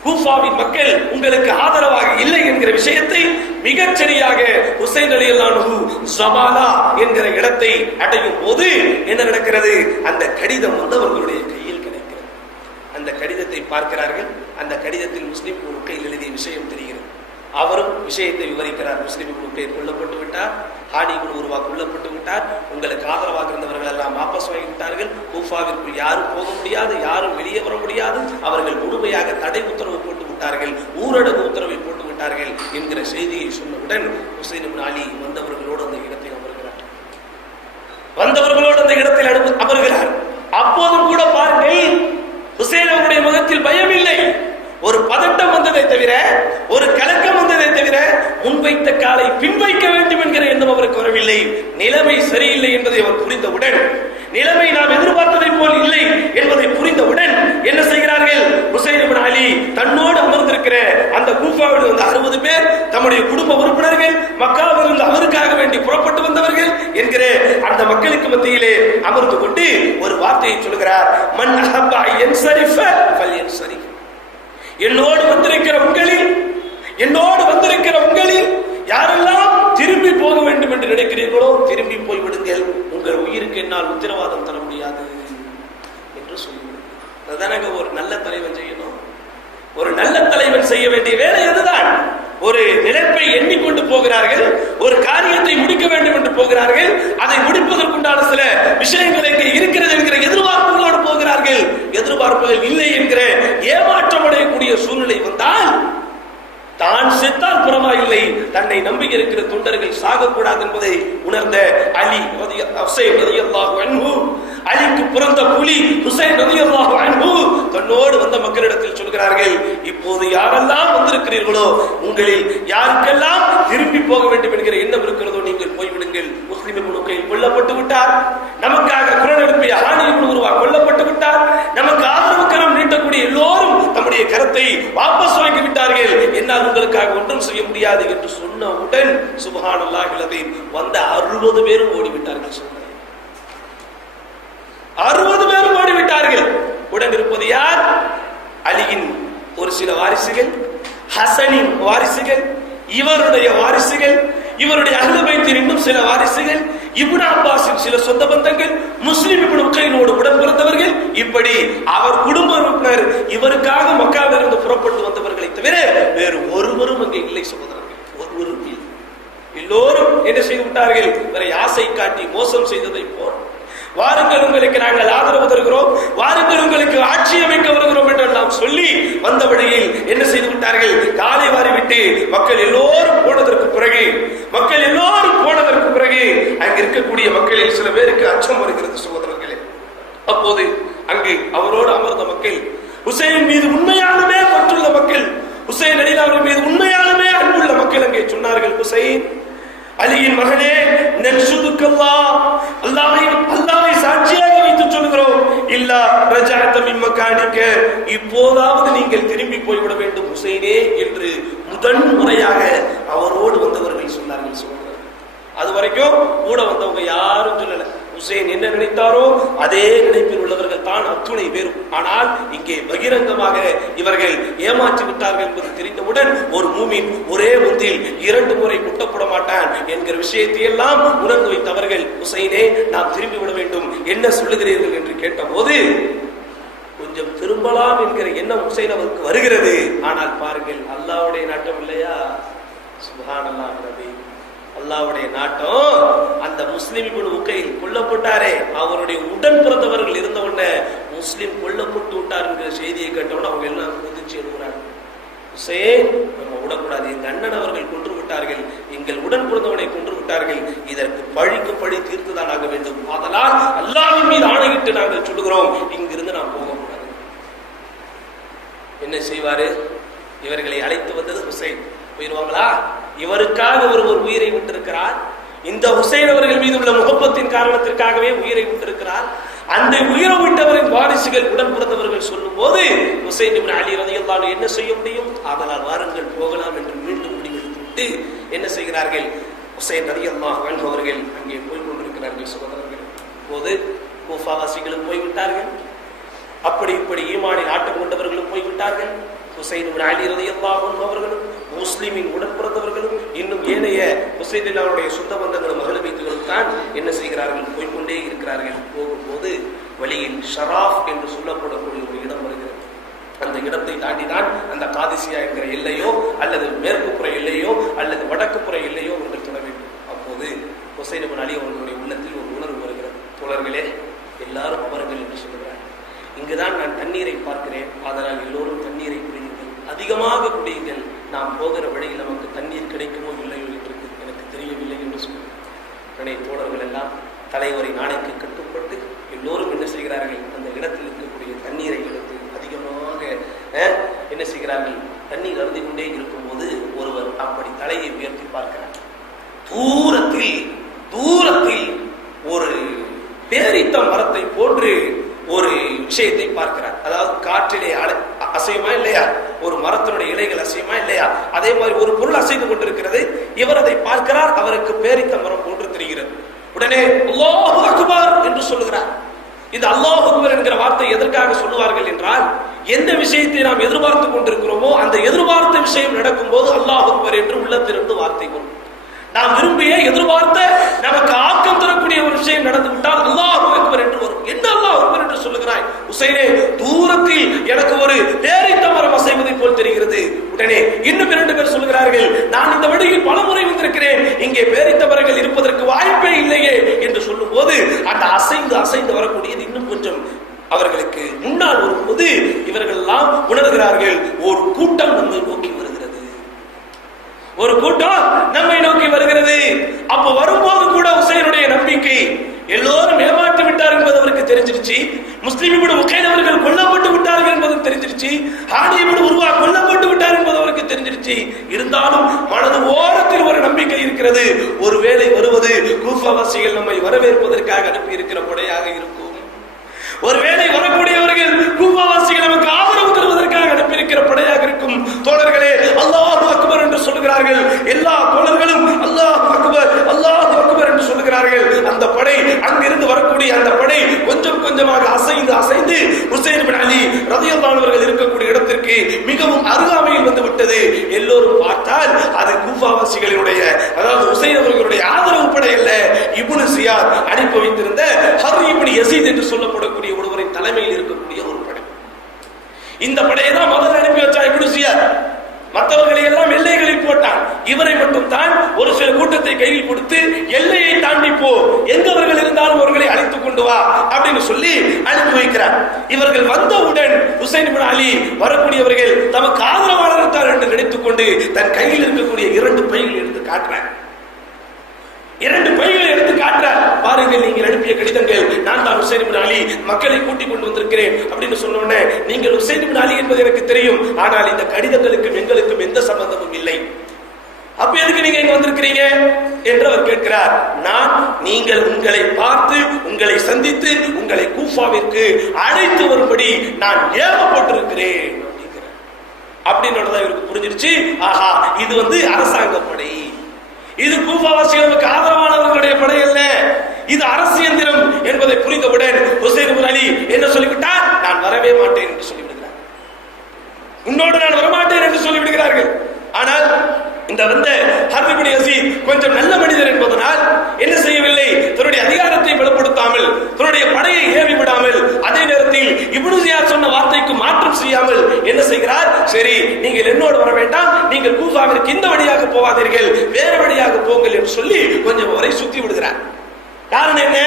கூஃபாவின் மக்கள் உங்களுக்கு ஆதரவாக இல்லை என்கிற விஷயத்தை மிகச்சரியாக ஹுசைன் ரலியல்லாஹு அன்ஹு ஜமாலா என்கிற இடத்தை அடையும் போது என்ன நடக்கிறது? அந்த கடிதம் வந்து அவர்களுடைய கையில் கிடைக்கிறது. அந்த கடிதத்தை பார்க்கிறார்கள். அந்த கடிதத்தில் முஸ்லிம் இப்னு உகைல் எழுதிய விஷயம் தெரிகிறது. அவரும் விஷயத்தை விவரிக்கிறார். முஸ்லிம் இப்னு உகைல் கொல்லப்பட்டு விட்டார், ஹானி இப்னு உர்வா கொல்லப்பட்டு விட்டார், உங்களுக்கு ஆதரவாக இருந்தவர்கள் எல்லாம் வாபஸ் வாங்கி விட்டார்கள், கூஃபாவிற்குள் யாரும் போக முடியாது, யாரும் வெளியே வர முடியாது, அவர்கள் முழுமையாக தடை உத்தரவு போட்டு விட்டார்கள், ஊரடங்கு உத்தரவை போட்டு விட்டார்கள் என்கிற செய்தியை சொன்னவுடன் ஹுசைன் இப்னு அலி வந்தவர்களோடு அந்த இடத்தில் அமர்கிறார். அமர்கிறார். அப்போதும் கூட பாருங்கள், ஹுசைன் அவருடைய முகத்தில் பயம் இல்லை. ஒரு பதட்டம் வந்ததை தவிர, ஒரு கலக்கம் வந்ததை தவிர, முன்வைத்த காலை பின்வைக்க வேண்டும் என்கிற எண்ணம் அவருக்கு வரவில்லை. நிலைமை சரியில்லை என்பதை அவர் புரிந்தவுடன், நிலைமை நாம் எதிர்பார்த்ததை போல் இல்லை என்பதை புரிந்தவுடன் என்ன செய்கிறார்கள்? ஹுசைன் இப்னு அலி தன்னோடு அமர்ந்திருக்கிற அந்த கூஃபாவில் வந்து 60 பேர் தம்முடைய குடும்ப உறுப்பினர்கள், மக்காவில் இருந்து அவருக்காக வேண்டி புறப்பட்டு வந்தவர்கள் என்கிற அந்த மக்களுக்கு மத்தியிலே அமர்ந்து கொண்டு ஒரு வார்த்தையை சொல்கிறார். மன் அஹப்ப யன்ஸரிஃப ஃபல்யன்ஸரிஃப். என்னோடு வந்திருக்கிற உங்களில் யாரெல்லாம் திரும்பி போக வேண்டும் என்று நினைக்கிறீர்களோ திரும்பி போய் விடுங்கள், உங்கள் உயிருக்கு என்னால் உத்தரவாதம் தர முடியாது என்று சொல்லிவிடுங்கள். அதுதானங்க ஒரு நல்ல தலைவன் செய்யணும். ஒரு நல்ல தலைவன் செய்ய வேண்டிய வேலை அதுதான். ஒரு நிலைப்பை எண்ணிக்கொண்டு போகிறார்கள், ஒரு காரியத்தை முடிக்க வேண்டும் என்று போகிறார்கள், அதை முடிப்பதற்குண்டான சில விஷயங்கள் இங்கே இருக்கிறது என்கிற எதிர்பார்ப்புகளோடு போகிறார்கள். எதிர்பார்ப்புகள் இல்லை என்கிற ஏமாற்றம் அடையக்கூடிய சூழ்நிலை வந்தால் தான் செத்தால் பரவாயில்லை, தன்னை நம்பி இருக்கிற தொண்டர்கள் சாகக்கூடாது என்பதை உணர்ந்த அலி ஹுசைன் ரலியல்லாஹு அன்ஹு, அலிக்கு பிறந்த புலி ஹுசைன் ரலியல்லாஹு அன்ஹு தன்னோடு வந்த மக்களிடத்தில் சொல்கிறார்கள், இப்போது யாரெல்லாம் வந்திருக்கிறீர்களோ உங்களில் யாருக்கெல்லாம் திரும்பி போக வேண்டும் என்கிற எண்ணம் இருக்கிறதோ நீங்கள் போய்விடுங்கள். முஸ்லிம் இப்னு உகைல் கொல்லப்பட்டு விட்டார், நமக்காக குரல் எழுப்பிய ஹானி இப்னு உர்வா கொல்லப்பட்டு விட்டார், நமக்கு ஆதரவு கரம் நீட்டக்கூடிய எல்லோரும் தம்முடைய கரத்தை வாபஸ் வாங்கி விட்டார்கள், என்னால் உங்களுக்காக ஒன்றும் செய்ய முடியாது என்று சொன்னவுடன் சுப்ஹானல்லாஹில் அஸீம் வந்த 60 பேரும் ஓடிவிட்டார்கள். 60 பேரும் ஓடிவிட்டார்கள். உடன் இருப்பது யார்? அலியின் ஒரு சில வாரிசுகள், ஹசனின் வாரிசுகள், இவருடைய வாரிசுகள், இவருடைய அஹ்ல பைத்தின் இன்னும் சில வாரிசுகள், இப்னு அப்பாஸின் சில சொந்த பந்தங்கள், முஸ்லிம் இப்னு உகைலோடு உடன் பிறந்தவர்கள், இப்படி அவர் குடும்ப உறுப்பினர் இவருக்காக மக்காவிலிருந்து புறப்பட்டு வந்தவர்களை தவிர வேறு ஒருவரும் அங்கே இல்லை சகோதரர்கள். ஒருவரும் இல்லை. எல்லோரும் என்ன செய்து விட்டார்கள்? வேற ஆசை காட்டி மோசம் செய்ததை போல், வாருங்கள் உங்களுக்கு நாங்கள் ஆதரவு தருகிறோம், வாருங்கள் உங்களுக்கு ஆட்சி அமைக்க வருகிறோம் என்றெல்லாம் சொல்லி வந்த வழியில் என்ன செய்து விட்டார்கள்? காலை வாரிவிட்டு மக்கள் எல்லோரும் போனதற்கு பிறகு அங்கு இருக்கக்கூடிய மக்களில் சில பேருக்கு அச்சம் வருகிறது சகோதரர்களே. அப்போது அங்கு அவரோடு அமர்ந்த மக்கள், ஹுசைன் மீது உண்மையாலுமே பற்றுள்ள மக்கள், ஹுசைன் அவர்கள் மீது உண்மையாலுமே அன்புள்ள மக்கள் அங்கே சொன்னார்கள், ஹுசைன் அலியின் மகனே, அல்லாஹ்வை சாட்சியாக வைத்து சொல்கிறோம், இல்லா ரஜஅத மின் மகானிக, இப்போதாவது நீங்கள் திரும்பி போய்விட வேண்டும் ஹுசைனே என்று முதன் முறையாக அவரோடு வந்தவர்கள் சொன்னார்கள். அது வரைக்கும் கூட வந்தவங்க யாரும் சொல்லல. ஹுசைன் என்ன நினைத்தாரோ அதே நினைப்பில் உள்ளவர்கள் தான் அத்துணை பேரும். ஆனால் இங்கே பகிரங்கமாக இவர்கள் ஏமாற்றி விட்டார்கள் என்பது தெரிந்தவுடன் ஒரு மூமின் ஒரே முந்தில் 2 முறை குட்டப்பட மாட்டான் என்கிற விஷயத்தை எல்லாம் உணர்ந்து வைத்தவர்கள், ஹுசைனே நாம் திரும்பி விட வேண்டும், என்ன சொல்லுகிறீர்கள் என்று கேட்டபோது கொஞ்சம் திரும்பலாம் என்கிற எண்ணம் ஹுசைன் அவருக்கு வருகிறது. ஆனால் பாருங்கள், அல்லாஹ்வுடைய நாட்டம் இல்லையா? சுப்ஹானல்லாஹ் நபி, அல்லாஹ்வுடைய நாட்டம். அந்த முஸ்லிம் இப்னு உகைல் கொல்லப்பட்டாரே, அவருடைய உடன் பிறந்தவர்கள் இருந்த உடனே முஸ்லிம் கொல்லப்பட்டு விட்டார் என்கிற செய்தியை கேட்டவுடனே அவங்க எல்லாம் குதிச்சு எழுதுறாங்க, ஹுசைன் நம்ம விடக்கூடாது, எங்க அண்ணன் அவர்கள் கொன்று விட்டார்கள், எங்கள் உடன் பிறந்தவனை கொன்று விட்டார்கள், இதற்கு பழிக்கு பழி தீர்த்துதான் ஆக வேண்டும், அதனால் அல்லாஹ்வின் மீது ஆணையிட்டு நாங்கள் சொல்லுகிறோம், இங்கிருந்து நாம் போக கூடாது. என்ன செய்வாரு? இவர்களை அழைத்து வந்தது ஹுசைன். போயிடுவாங்களா? இவருக்காக ஒருவர் உயிரை விட்டிருக்கிறார், இந்த ஹுசைன் அவர்கள் மீது உள்ள முகப்பத்தின் காரணத்திற்காகவே உயிரை விட்டிருக்கிறார். அந்த உயிரை விட்டவரின் வாரிசுகள் உடன் பிறந்தவர்கள் சொல்லும் போது ஹுசைன் இப்னு அலி ரலியல்லாஹு அன்ஹு என்ன செய்ய முடியும்? ஆதலால் வாருங்கள் போகலாம் என்று மீண்டும் முடிவெடுத்து என்ன செய்கிறார்கள்? ஹுசைன் ரலியல்லாஹு அன்ஹு அவர்கள் அங்கே போய் கொண்டிருக்கிறார்கள். சகோதரர்கள், போது கூஃபாவாசிகளும் போய்விட்டார்கள், அப்படி இப்படி ஈமானில் ஆட்டம் கொண்டவர்களும் போய்விட்டார்கள். ஹுசைன் இப்னு அலி ரலியல்லாஹு அன்ஹு அவர்களும் முஸ்லிமின் உடன் பிறந்தவர்களும் இன்னும் ஏனைய ஹுசைன் அவருடைய சொந்த பந்தங்களும் மகள வைத்துகளும் தான் என்ன செய்கிறார்கள்? போய்கொண்டே இருக்கிறார்கள். போகும்போது வழியில் ஷராஃப் என்று சொல்லப்படக்கூடிய ஒரு இடம் வருகிறது. அந்த இடத்தை தாண்டிதான் அந்த காதிசியா என்கிற எல்லையோ அல்லது மேற்கு புற எல்லையோ அல்லது வடக்கு புற எல்லையோ ஒன்று தொட வேண்டும். அப்போது ஹுசைன் இப்னு அலி அவர்களுடைய உள்ளத்தில் ஒரு உணர்வு வருகிறது. தோழர்களே, எல்லாரும் அமருங்கள் என்று சொல்லுகிறார். இங்குதான் நான் தண்ணீரை பார்க்கிறேன், அதனால் எல்லோரும் தண்ணீரை குடியுங்கள், அதிகமாக குடியுங்கள். நாம் போகிற வழியில் நமக்கு தண்ணீர் கிடைக்குமோ இல்லையோ என்று எனக்கு தெரியவில்லை என்று சொன்னார். தோழர்கள் எல்லாம் தலைவரின் ஆணைக்கு கட்டுப்பட்டு எல்லோரும் என்ன செய்கிறார்கள்? அந்த இடத்தில் இருக்கக்கூடிய தண்ணீரை எடுத்து அதிகமாக என்ன செய்கிறார்கள்? தண்ணீர் அருந்தி கொண்டே இருக்கும்போது ஒருவர் அப்படி தலையை உயர்த்தி பார்க்கிறார். தூரத்தில் ஒரு பேரித்த மரத்தை போன்று ஒரு விஷயத்தை பார்க்கிறார். அதாவது காற்றிலே அசையுமா இல்லையா? ஒரு மரத்தினுடைய இலைகள் அசையுமா இல்லையா? அதே மாதிரி ஒரு பொருள் அசைந்து கொண்டிருக்கிறது. இவர் அதை பார்க்கிறார். அவருக்கு பேரித்த மரம் போன்று தெரிகிறது. உடனே அல்லாஹு அக்பர் என்று சொல்லுகிறார். இந்த அல்லாஹு அக்பர் என்கிற வார்த்தை எதற்காக சொல்லுவார்கள் என்றால், எந்த விஷயத்தை நாம் எதிர்பார்த்து கொண்டிருக்கிறோமோ அந்த எதிர்பார்த்த விஷயம் நடக்கும் போது அல்லாஹு அக்பர் என்று உள்ளத்திலிருந்து வார்த்தை வரும். நாம் விரும்பிய எதிர்பார்த்த நமக்கு ஆக்கம் தரக்கூடிய ஒரு விஷயம் நடந்து விட்டால் அல்லாஹு அக்பர் என்று வரும். என்ன அல்லாஹு அக்பர் என்று சொல்லுகிறாய்? ஹுசைனே, தூரத்தில் எனக்கு ஒரு பேரித்த மரம் அசைவதை போல் தெரிகிறது. உடனே இன்னும் 2 பேர் சொல்லுகிறார்கள், நான் இந்த வழியில் பலமுறை வந்திருக்கிறேன், இங்கே பேரித்த மரங்கள் இருப்பதற்கு வாய்ப்பே இல்லையே என்று சொல்லும் போது அந்த அசைந்து வரக்கூடியது இன்னும் கொஞ்சம் அவர்களுக்கு முன்னால் வரும்போது இவர்கள் எல்லாம் உணர்கிறார்கள், ஒரு கூட்டம் நம்மை நோக்கி வருகிறது, ஒரு கூட்டம் நம்மை நோக்கி வருகிறது. அப்ப வரும்போது கூட ஹுசைனுடைய நம்பிக்கை எல்லோரும் ஏமாற்றி விட்டார் என்பது அவருக்கு தெரிஞ்சிருச்சு. முஸ்லிம் இப்னு உகைல் அவர்கள் கொல்லப்பட்டு விட்டார்கள் என்பதும் தெரிஞ்சிருச்சு. ஹானி இப்னு உர்வா கொல்லப்பட்டு விட்டார் என்பது அவருக்கு தெரிஞ்சிருச்சு. இருந்தாலும் மனது ஓரத்தில் ஒரு நம்பிக்கை இருக்கிறது, ஒருவேளை வருவது கூஃபாவாசிகள் நம்மை வரவேற்பதற்காக அனுப்பி இருக்கிற படையாக இருக்கும். ஒருவேளை வரக்கூடியவர்கள் கூஃபாவாசிகள் நமக்கு ஆதரவு தருவதற்காக அனுப்பியிருக்கிற படையாக இருக்கும். தோழர்களே, அல்லாஹு அக்பர் என்று சொல்லுகிறார்கள். எல்லா தோழர்களும் அல்லாஹு அக்பர் அல்லாஹு அக்பர் என்று சொல்லுகிறார்கள். அந்த படை, அங்கிருந்து வரக்கூடிய அந்த படை கொஞ்சம் கொஞ்சமாக அசைந்து ஹுசைன் இப்னு அலி ரலியல்லாஹு அன்ஹு அவர்கள் இருக்கக்கூடிய இடத்திற்கு மிகவும் அருகாமையில் வந்து விட்டது. எல்லோரும் பார்த்தால் அது கூஃபாவாசிகளுடைய, அதாவது ஹுசைன் அவர்களுடைய ஆதரவு படை அல்ல, இப்னு சியாத் அனுப்பி வைத்திருந்த ஹர் இப்னு யஸீத் என்று சொல்லப்படக்கூடிய ஒருவரின் தலைமையில் இருக்கக்கூடிய ஒரு படை. இந்த படையை தான் முதல்ல அனுப்பி வச்சா இப்னு சியாத். மற்றவர்களை எல்லாம் எல்லைகளில் போட்டான். இவரை மட்டும் தான் ஒரு சில கூட்டத்தை கையில் கொடுத்து எல்லையை தாண்டி போ, எங்கவர்கள் இருந்தாலும் அவர்களை அழைத்துக் கொண்டு வா அப்படின்னு சொல்லி அனுப்பி வைக்கிறார். இவர்கள் வந்தவுடன் ஹுசைன் இப்னு அலி வரக்கூடியவர்கள் தமக்கு ஆதரவாளர்கள் என்று நினைத்துக் கொண்டு தன் கையில் இருக்கக்கூடிய 2 பைகளை எடுத்து காட்டுறார். 2 பைகளை எடுத்து காட்டுறார். பாருங்கள், நீங்கள் அனுப்பிய கடிதங்கள், நான் தான் ஹுசைன் இப்னு அலி, மக்களை கூட்டிக் கொண்டு வந்திருக்கிறேன் அப்படின்னு சொன்ன உடனே, நீங்கள் ஹுசைன் இப்னு அலி என்பது எனக்கு தெரியும், ஆனால் இந்த கடிதங்களுக்கும் எங்களுக்கும் எந்த சம்பந்தமும் இல்லை, அப்ப எதுக்கு நீங்க இங்க வந்திருக்கிறீங்க என்று அவர் கேட்கிறார். நீங்கள் உங்களை பார்த்து, உங்களை சந்தித்து, உங்களை கூஃபாவிற்கு அழைத்து வரும்படி நான் ஏவப்பட்டிருக்கிறேன் அப்படின்னு இவருக்கு புரிஞ்சிருச்சு. ஆஹா, இது அரசாங்க படை, இது கூஃபாவாசிகளுக்கு ஆதரவானவர்களுடைய படை அல்ல, இது அரசு எந்திரம் என்பதை புரிந்தவுடன் ஹுசைன் இப்னு அலி என்ன சொல்லிவிட்டார்? நான் வரவே மாட்டேன் என்று சொல்லிவிடுகிறார். உன்னோடு நான் வரமாட்டேன் என்று சொல்லிவிடுகிறார்கள். ஆனால் இந்த ஹர் இப்னு யஸீத் கொஞ்சம் நல்ல மனிதர் என்பதனால் என்ன செய்யவில்லை? தன்னுடைய அதிகாரத்தை வெளிப்படுத்தாமல், தன்னுடைய படையை ஏவி விடாமல், அதே நேரத்தில் இப்னு சியாத் சொன்ன வார்த்தைக்கு மாற்றம் செய்யாமல் என்ன செய்கிறார்? சரி, நீங்கள் என்னோடு வர வேண்டாம், நீங்கள் கூஃபாவிற்கு இந்த வழியாக போவாதீர்கள், வேறு வழியாக போங்கள் என்று சொல்லி கொஞ்சம் அவரை சுத்தி விடுகிறார். காரணம் என்ன?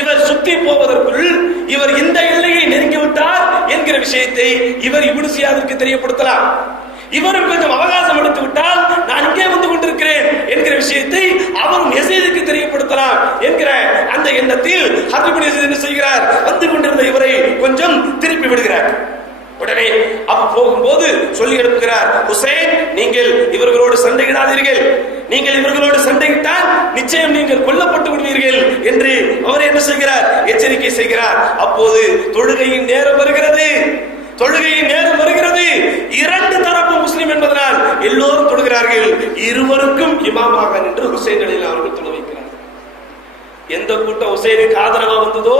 இவர் சுத்தி போவதற்குள் இவர் இந்த எல்லையை நெருங்கிவிட்டார் என்கிற விஷயத்தை இவர் இப்னு சியாதிற்கு தெரியப்படுத்தலாம். இவரும் கொஞ்சம் அவகாசம் எடுத்து விட்டால் நான் இங்கே வந்து கொண்டிருக்கிறேன் என்கிற விஷயத்தை அவரும் யஸீதுக்கு தெரியப்படுத்தலாம் என்கிற அந்த எண்ணத்தில் ஹர் இப்னு யஸீத் என்ன செய்கிறார்? வந்து கொண்டிருந்த இவரை கொஞ்சம் திருப்பி விடுகிறார். உடனே போகும்போது சொல்லி அனுப்புகிறார், ஹுசைன், நீங்கள் இவர்களோடு சண்டையிடாதீர்கள், நீங்கள் இவர்களோடு சண்டையிட்டால் நிச்சயம் நீங்கள் கொல்லப்பட்டு விடுவீர்கள் என்று அவர் என்ன செய்கிறார்? எச்சரிக்கை செய்கிறார். அப்போது தொழுகையின் நேரம் வருகிறது. தொழுகையின் நேரம் வருகிறது. இரண்டு தரப்பு முஸ்லிம் என்பதனால் எல்லோரும் தொழுகிறார்கள். இருவருக்கும் இமாமாக நின்று ஹுசைன் அலியில் அவர்கள் தொழ வைக்கிறார். எந்த கூட்டம் ஹுசைனுக்கு ஆதரவா வந்ததோ,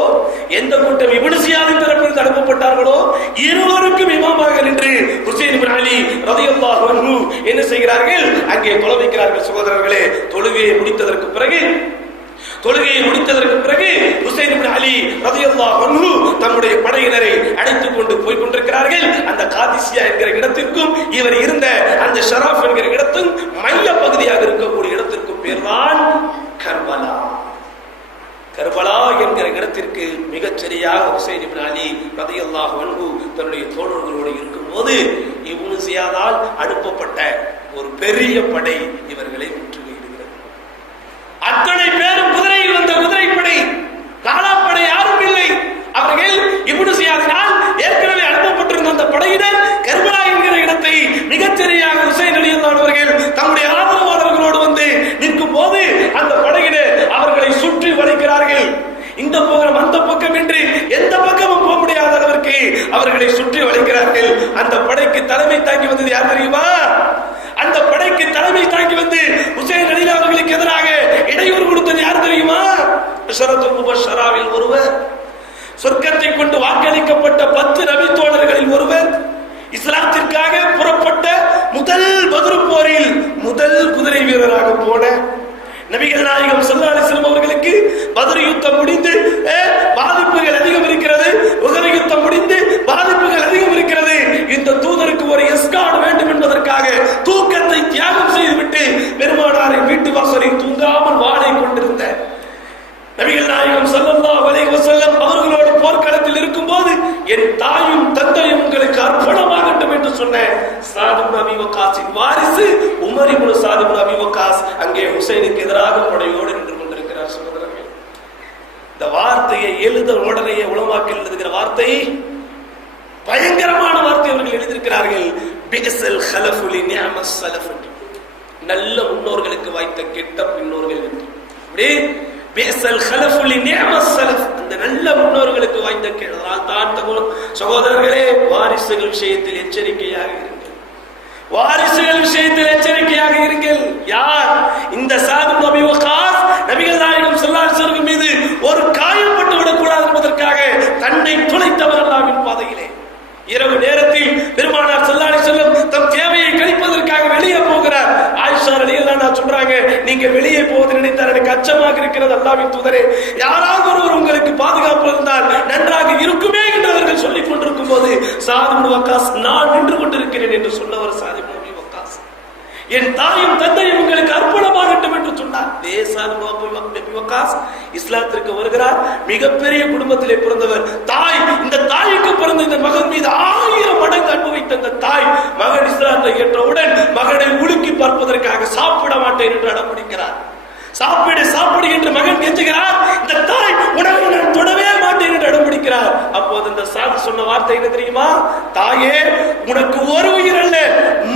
எந்த கூட்டம் இப்னு சியாதின் தரப்பில் அனுப்பப்பட்டார்களோ, இருவருக்கும் இமாமாக நின்று ஹுசைன் இப்னு அலி ரலியல்லாஹு அன்ஹு என்ன செய்கிறார்கள்? அங்கே தொழ வைக்கிறார்கள். சகோதரர்களே, தொழுகையை முடித்ததற்கு பிறகு ஹுசைன் இப்னு அலி ரலியல்லாஹு அன்ஹு தம்முடைய படையினரை அழைத்துக் கொண்டு போய் கொண்டிருக்கிறார்கள். அந்த காதிசியா என்கிற இடத்திற்கும் இவர் இருந்த அந்த ஷராஃப் என்கிற இடத்தும் மைய பகுதியாக இருக்கக்கூடிய இடத்திற்கும் பேர்தான் கர்பலா. கர்பலா என்கிற இடத்திற்கு மிகச்சரியாக ஹுசைன் இப்னு அலி ரலியல்லாஹு அன்ஹு தன்னுடைய தோழர்களோடு இருக்கும்போது இப்னு சியாதால் அனுப்பப்பட்ட ஒரு பெரிய படை இவர்களை முற்றுகையிடுகிறது. அத்தனை பேரும் குதிரையில் வந்த குதிரைப்படை, காலாப்படை யாரும் இல்லை. அவர்கள் இப்னு சியாதினால் ஏற்கனவே அனுப்பப்பட்டிருந்த அந்த படையினர் கர்பலா என்கிற இடத்தை மிகச்சரியாக ஹுசைன் ரலியல்லாஹு அவர்கள் தம்முடைய ஆதரவாளர்களோடு வந்து நிற்கும் போது அந்த படையினர் அவர்களை சுற்றி வளைக்கிறார்கள். இந்த பக்கம் அந்த பக்கம் என்று எந்த பக்கமும் போக முடியாத அளவிற்கு அவர்களை சுற்றி வளைக்கிறார்கள். அந்த படைக்கு தலைமை தாங்கி வந்தது யார் தெரியுமா? அந்த படைக்கு தலைமை தாங்கி வந்து ஹுசைன் அலி அவர்களுக்கு எதிராக இடையூறு கொடுத்தது யார் தெரியுமா? அஷரத்துல் முபஷ்ஷராவில் ஒருவர், சொர்க்கத்தை கொண்டு வாக்களிக்கப்பட்ட 10 நபி தோழர்களில் ஒருவர், இஸ்லாத்திற்காக புறப்பட்ட முதல் பத்ர் போரில் முதல் குதிரை வீரராக போன நபிகள் நாயகம் ஸல்லல்லாஹு அலைஹி வஸல்லம் அவர்களுக்கு பத்ர் யுத்தம் முடிந்து பாதிப்புகள் அதிகம் இருக்கிறது, உஹது யுத்தம் முடிந்து பாதிப்புகள் அதிகம் இருக்கிறது, இந்த தூதருக்கு ஒரு எஸ்கார்ட் வேண்டும் என்பதற்காக தூக்கத்தை தியாகம் செய்துவிட்டு பெருமானாரின் வீட்டு வாசலில் தூங்காமல் வாளை கொண்டிருந்த நபிகள் நாயகம் ஸல்லல்லாஹு அலைஹி வஸல்லம் அவர்களோடு போர்க்களத்தில் இருக்கும்போது என் தாயும் தந்தையும் உங்களுக்கு அர்ப்பணமாகட்டும் என்று சொன்ன சாத் இப்னு அபீ வக்காஸின் வாரிசு உமர் இப்னு சாத் இப்னு அபீ வக்காஸ் அங்கே ஹுசைனுக்கு எதிராக படையோடு நின்று கொண்டிருக்கிறார். சகோதரர்களே, இந்த வார்த்தையை எழுத உடனே உலமாக்கள் எழுதுகிற வார்த்தை பயங்கரமான வார்த்தை அவர்கள் எழுதியிருக்கிறார்கள். பிகஸல் ஹலஃபு லி நிஅமஸ் ஸலஃப், நல்ல முன்னோர்களுக்கு வாய்த்த கெட்ட பின்னோர்கள் என்று. அப்படி பிகஸல் ஹலஃபு லி நிஅமஸ் ஸலஃப், அந்த நல்ல முன்னோர்களுக்கு வாய்த்த கெட்டதால் தான் சகோதரர்களே வாரிசுகள் விஷயத்தில் எச்சரிக்கையாக இருங்கள். வாரிசுகள் விஷயத்தில் எச்சரிக்கையாக இருங்கள். யார்? இந்த சாத் இப்னு அபீ வக்காஸ் நபிகள் நாயகம் ஸல்லல்லாஹு அலைஹி வஸல்லம் மீது ஒரு காயப்பட்டு விடக்கூடாது என்பதற்காக தன்னை துளைத்தவர் அல்லாஹ்வின் பாதையிலே. இரவு நேரத்தில் பெருமானார் ஸல்லல்லாஹு அலைஹி வஸல்லம் தம் தேவையை கழிப்பதற்காக வெளியே போகிறார். ஆயிஷா ரலியல்லாஹு அன்ஹா சொல்றாங்க, நீங்க வெளியே போவது நினைத்தால் எனக்கு அச்சமாக இருக்கிறது அல்லாஹ்வின் தூதரே, யாராவது ஒருவர் உங்களுக்கு பாதுகாப்பு இருந்தால் நன்றாக இருக்குமே என்று அவர்கள் சொல்லிக் கொண்டிருக்கும் போது சாத் இப்னு வக்காஸ் நான் நின்று கொண்டிருக்கிறேன் என்று சொன்னவர் சாத் இப்னு அபீ வக்காஸ். என் தாயும் தந்தையும் உங்களுக்கு அர்ப்பணமாகட்டும் என்று சொன்னார். சாத் இப்னு அபீ வக்காஸ் இஸ்லாத்திற்கு வருகிறார். மிகப்பெரிய குடும்பத்திலே பிறந்தவர். தாய், இந்த தாய்க்கு பிறந்த இந்த மகன் மீது 1000 மடங்கு அன்பு வைத்த இந்த தாய் மகன் இஸ்லாத்தை ஏற்றவுடன் மகனை உலுக்கி பார்ப்பதற்காக சாப்பிட மாட்டேன் என்று அடம் பிடிக்கிறார். சாப்பிடு சாப்பிடு என்று மகன் கெஞ்சுகிறார். இந்த தாய் உணவை நான் தொடவே மாட்டேன் என்று அடம் பிடிக்கிறார். அப்போது இந்த சாத் சொன்ன வார்த்தை என்ன தெரியுமா? தாயே, உனக்கு ஒரு உயிர் அல்ல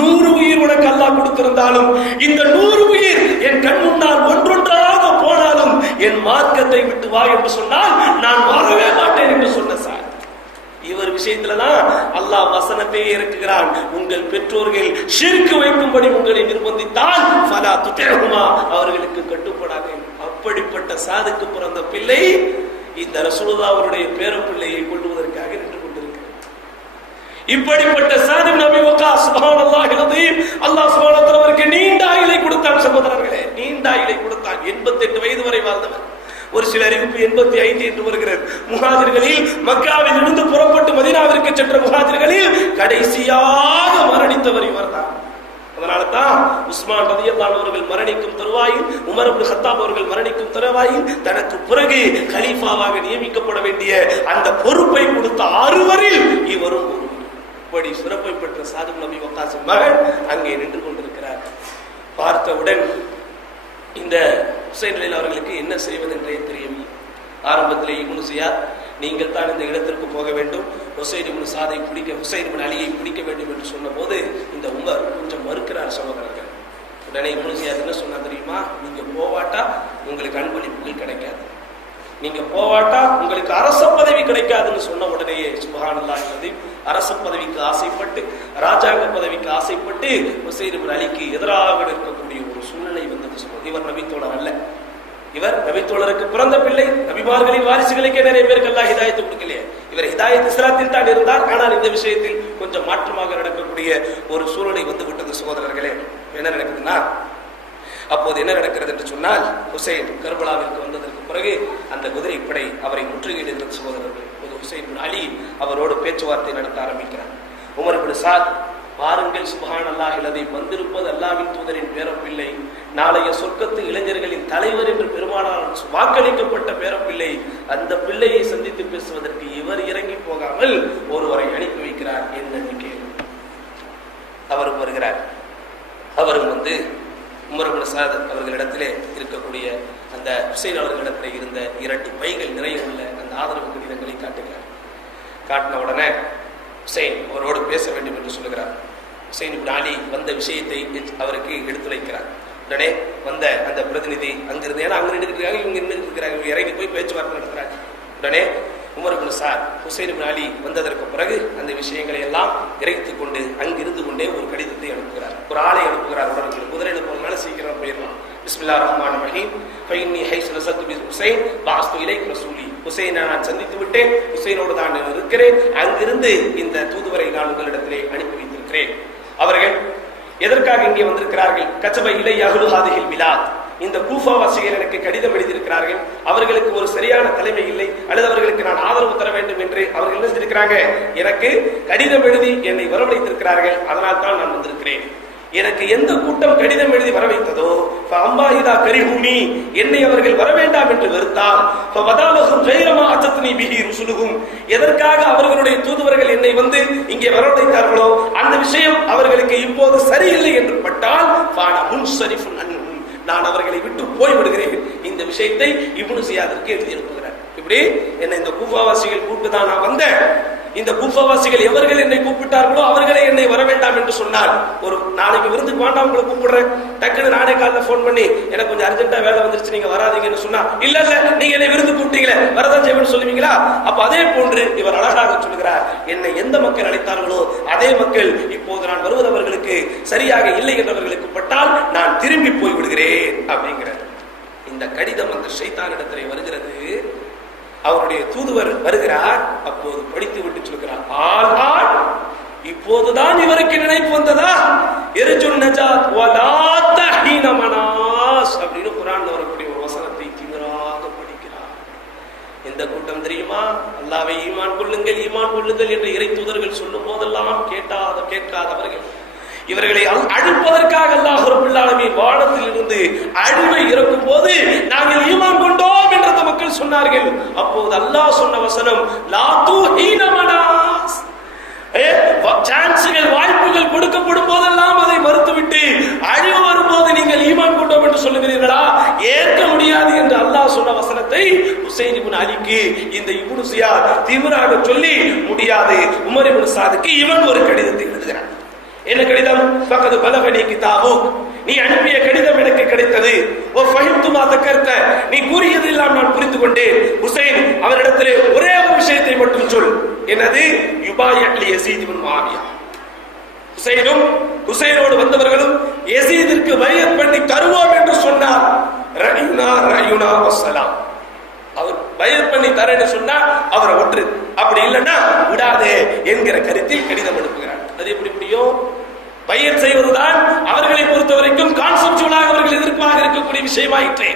100 உயிர் உனக்கு அல்லாஹ் கொடுத்திருந்தாலும் இந்த 100 உயிர் என் கண் முன்னால் ஒன்றொன்றாக போனாலும் என் மார்க்கத்தை விட்டு வா என்று சொன்னால் நான் வரவே மாட்டேன் என்று சொன்ன சாத். இவர் விஷயத்துலதான் அல்லாஹ் வசனத்தை இறக்குகிறான். உங்கள் பெற்றோர்கள் ஷிர்க் வைக்கும்படி உங்களை நிர்பந்தித்தால் ஃபலா துதிஹுமா, அவர்களுக்கு கட்டுப்படாத. அப்படிப்பட்ட சாதுக்கு பிறந்த பிள்ளை இந்த ரசூலுல்லாஹ் அவருடைய பேரப்பிள்ளையை கொள்வதற்காக நின்று கொண்டிருக்கிறார். இப்படிப்பட்ட சாத் இப்னு அபீ வக்காஸ் சுப்ஹானல்லாஹி அலீம், அல்லாஹ் சுப்ஹானஹு வ தஆலா அவருக்கு நீண்ட ஆயுளை கொடுத்தான். சகோதரர்களே, நீண்ட ஆயுளை கொடுத்தான். 88 வயது வரை வாழ்ந்தவர். ஒரு சில அறிவிப்பு 85 என்று வருகிறது. முஹாஜிர்களில் மக்காவில் இருந்து புறப்பட்டு மதீனாவிற்கு சென்ற முஹாஜிர்களில் கடைசியாக மரணித்தவர் இவர்தான். அதனால தான் உஸ்மான் ரலியல்லாஹு அன்ஹு அவர்கள் மரணிக்கும் தருவாயில், உமர் இப்னு கத்தாப் அவர்கள் மரணிக்கும் தருவாயில் தனக்கு பிறகு கலீஃபாவாக நியமிக்கப்பட வேண்டிய அந்த பொறுப்பை கொடுத்த 6வரில் இவரும் ஒருவர். இப்படி சிறப்பை பெற்ற சாத் இப்னு அபீ வக்காஸின் மகன் அங்கே நின்று கொண்டிருக்கிறார். பார்த்தவுடன் இந்த ஹுசைன் அலி அவர்களுக்கு என்ன செய்வது என்றே தெரியவில்லை. ஆரம்பத்திலே இப்னு சியாத், நீங்கள் தான் இந்த இடத்திற்கு போக வேண்டும், ஹுசைன் இப்னு சாதை பிடிக்க, ஹுசைன் இப்னு அலியை பிடிக்க வேண்டும் என்று சொன்ன போது இந்த உமர் கொஞ்சம் மறுக்கிறார். சகோதரர்கள், உடனே இப்னு சியாத் என்ன சொன்னா தெரியுமா? நீங்க போவாட்டா உங்களுக்கு அன்பளிப்புகள் கிடைக்காது, நீங்க போவாட்டா உங்களுக்கு அரச பதவி கிடைக்காதுன்னு சொன்ன உடனேயே சுப்ஹானல்லாஹ் அரச பதவிக்கு ஆசைப்பட்டு, ராஜாங்க பதவிக்கு ஆசைப்பட்டு உசைன் இப்னு அலிக்கு எதிராக இருக்கக்கூடிய ஒரு சூழ்நிலை வந்தது. இவர் நபித்தோழர் அல்ல, இவர் நபித்தோழருக்கு பிறந்த பிள்ளை, நபிமார்களின் வாரிசுகளுக்கே நிறைய பேருக்கு அல்லாஹ் ஹிதாயத்து கொடுக்கலையே. இவர் ஹிதாயத் இஸ்லாத்தில் தான் இருந்தார். ஆனால் இந்த விஷயத்தில் கொஞ்சம் மாற்றமாக நடக்கக்கூடிய ஒரு சூழ்நிலை வந்து விட்டது. சகோதரர்களே, என்ன நடக்குதுன்னா, அப்போது என்ன நடக்கிறது என்று சொன்னால், ஹுசைன் கர்பலாவிற்கு வந்ததற்கு பிறகு அந்த குதிரைப்படை அவரை முற்றுகையிடுகிறது. சகோதரர்கள், ஹுசைன் இப்னு அலி அவரோடு பேச்சுவார்த்தை நடத்த ஆரம்பிக்கிறார். உமர் இப்னு சாத், பாருங்கள் சுப்ஹானல்லாஹ், இதை வந்திருப்பது அல்லாஹ்வின் தூதரின் பேரப்பிள்ளை, நாளைய சொர்க்கத்து இளைஞர்களின் தலைவர் என்று பெருமானார் வாக்களிக்கப்பட்ட பேரப்பிள்ளை, அந்த பிள்ளையை சந்தித்து பேசுவதற்கு இவர் இறங்கி போகாமல் ஒருவரை அனுப்பி வைக்கிறார். என்னன்னு கேள்வி. அவரும் வருகிறார். அவரும் வந்து உமர் இப்னு சாத் அவர்களிடத்திலே இருக்கக்கூடிய அந்த ஹுசைன் அவர்களிடத்திலே இருந்த 2 பைகள் நிறைய உள்ள அந்த ஆதரவு கடிதங்களை காட்டுகிறார். காட்டின உடனே ஹுசைன் அவரோடு பேச வேண்டும் என்று சொல்லுகிறார். ஹுசைன் இப்னு அலி வந்த விஷயத்தை அவருக்கு எடுத்துரைக்கிறார். உடனே வந்த அந்த பிரதிநிதி அங்கிருந்து, ஏன்னா அங்க இருக்கிறாங்க, இவங்க இருக்கிறாங்க, இறங்கி போய் பேச்சுவார்த்தை நடத்துறாங்க. உடனே உமர் இப்னு சாத் ஹுசைன் இப்னு அலி வந்ததற்கு பிறகு அந்த விஷயங்களை எல்லாம் இறைத்துக் கொண்டு அங்கிருந்து கொண்டே ஒரு கடிதத்தை அனுப்புகிறார், ஒரு ஆளை அனுப்புகிறார். உடனே குதிரையில போனால சீக்கிரம் போயிடலாம். பிஸ்மில்லாஹிர் ரஹ்மானிர் ரஹீம். ஃபைன்னி ஹைஸ் நஸல்து பி ஹுசைன் பாஸ்து இலைக் ரசூலி. ஹுசைனை நான் சந்தித்து விட்டேன், ஹுசைனோடு தான் இருக்கிறேன், அங்கிருந்து இந்த தூதுவரை நான் உங்களிடத்திலே அனுப்பி வைத்திருக்கிறேன். அவர்கள் எதற்காக இங்கே வந்திருக்கிறார்கள்? கச்சப இலை அஹ்லு ஹாதிஹில் பிலாத், இந்த கூஃபா வாசிகள் எனக்கு கடிதம் எழுதியிருக்கிறார்கள், அவர்களுக்கு ஒரு சரியான தலைமை இல்லை, அல்லது அவர்களுக்கு நான் ஆதரவு தர வேண்டும் என்று அவர்கள் என்ன செஞ்சிருக்கிறாங்க, எனக்கு கடிதம் எழுதி என்னை வரவழைத்திருக்கிறார்கள், அதனால் தான் நான் வந்திருக்கிறேன். எனக்கு எந்த கூட்டம் கடிதம் எழுதி வர வைத்ததோ, அம்பாஹிதா கரிஹூனி, என்னை அவர்கள் வர வேண்டாம் என்று வெறுத்தால், எதற்காக அவர்களுடைய தூதுவர்கள் என்னை வந்து இங்கே வரவழைத்தார்களோ அந்த விஷயம் அவர்களுக்கு இப்போது சரியில்லை என்று பட்டால், நான் அவர்களை விட்டு போய்விடுகிறேன். இந்த விஷயத்தை இப்னு சியாதிற்கு எழுதி அனுப்புகிறார். இப்படி என்ன இந்த கூஃபாவாசிகள் கூப்பிட்டு தான் நான் வந்தேன், இந்த கூஃபாவாசிகள் எவர்கள் என்னை கூப்பிட்டார்களோ அவர்களே என்னை வர வேண்டாம் என்று சொன்னால், ஒரு நாளைக்கு விருந்துக்கு வேண்டாம் உங்களை கூப்பிடுறேன், டக்குன்னு நானே காலைல போன் பண்ணி எனக்கு கொஞ்சம் அர்ஜென்ட்டா வேலை வந்துருச்சு நீங்க வராதீங்கன்னு சொன்னா, இல்ல இல்ல நீங்க என்னை விருந்து கூப்பிட்டீங்களே வரதான் செய்வேன்னு சொல்லுவீங்களா? அப்ப அதே போன்று இவர் அழகாக சொல்லுகிறார், என்னை எந்த மக்கள் அழைத்தார்களோ அதே மக்கள் இப்போது நான் வருவது அவர்களுக்கு சரியாக இல்லை என்றவர்களுக்கு பட்டால் நான் திரும்பி போய் விடுகிறேன் அப்படிங்கிறார். இந்த கடிதம் அந்த ஷைத்தானிடத்திலே வருகிறது. அவருடைய தூதுவர் வருகிறார். அப்போது படித்து விட்டு சொல்கிறார், ஆனால் இப்போதுதான் இவருக்கு நினைப்பு வந்ததா, எர்ஜுன் நஜாத் வலா தஹீன மனாஸ் அப்படின்னு குர்ஆன்ல வரக்கூடிய ஒரு வசனத்தை திமிராக படிக்கிறார். எந்த கூட்டம் தெரியுமா? அல்லாஹ்வை ஈமான் கொள்ளுங்கள் ஈமான் கொள்ளுங்கள் என்று இறை தூதர்கள் சொல்லும் போதெல்லாம் கேட்காதவர்கள், இவர்களை அழிப்பதற்காக அல்லாஹ் ரப்பல் ஆலமீன் வானத்தில் இருந்து அழிவை இறக்கும் போது நாங்கள் ஈமான் கொண்டோம் என்று அந்த மக்கள் சொன்னார்கள். அப்போது அல்லாஹ் சொன்ன வசனம், லா தூஹீன மனாஸ், சான்ஸ்கள் வாய்ப்புகள் கொடுக்கப்படும் போதெல்லாம் அதை மறுத்துவிட்டு அழிவு வரும்போது நீங்கள் ஈமான் கொண்டோம் என்று சொல்லுகிறீர்களா? ஏற்க முடியாது என்று அல்லாஹ் சொன்ன வசனத்தை ஹுசைன் இப்னு அலிக்கு இந்த இப்னு சியாத் தீவிரமாக சொல்லி முடியாது. உமர் இப்னு சாதுக்கு இவன் ஒரு கடிதத்தை எழுதுகிறான். என்ன கடிதம்? ஃபகத் பலகனி கிதாபுக், நீ அனுப்பிய கடிதம் எனக்கு கிடைத்தது. ஓ ஃபஹிம்து மா தக்கர்த, நீ கூறியதெல்லாம் நான் புரிந்து கொண்டேன். ஹுசைன் அவரிடத்திலே ஒரே ஒரு விஷயத்தை மட்டும் சொல். என்னது? யுபாயத் லி யஸீத் இப்னு முஆவியா. ஹுசைனோடு வந்தவர்களும் யஸீதிற்கு பைஅத் பண்ணி தருவோம் என்று சொன்னார். ரயுனா வஸ்ஸலாம், அவர் பைஅத் பண்ணி தரேன்னு சொன்னா அவரை ஒற்று, அப்படி இல்லைன்னா விடாதே என்கிற கருத்தில் கடிதம் அனுப்புகிறார். அது எப்படி முடியும்? பைஅத் செய்வதுதான் அவர்களை பொறுத்த வரைக்கும் கான்செப்சுவலாக அவர்கள் எதிர்ப்பாக இருக்கக்கூடிய விஷயமாயிற்றே.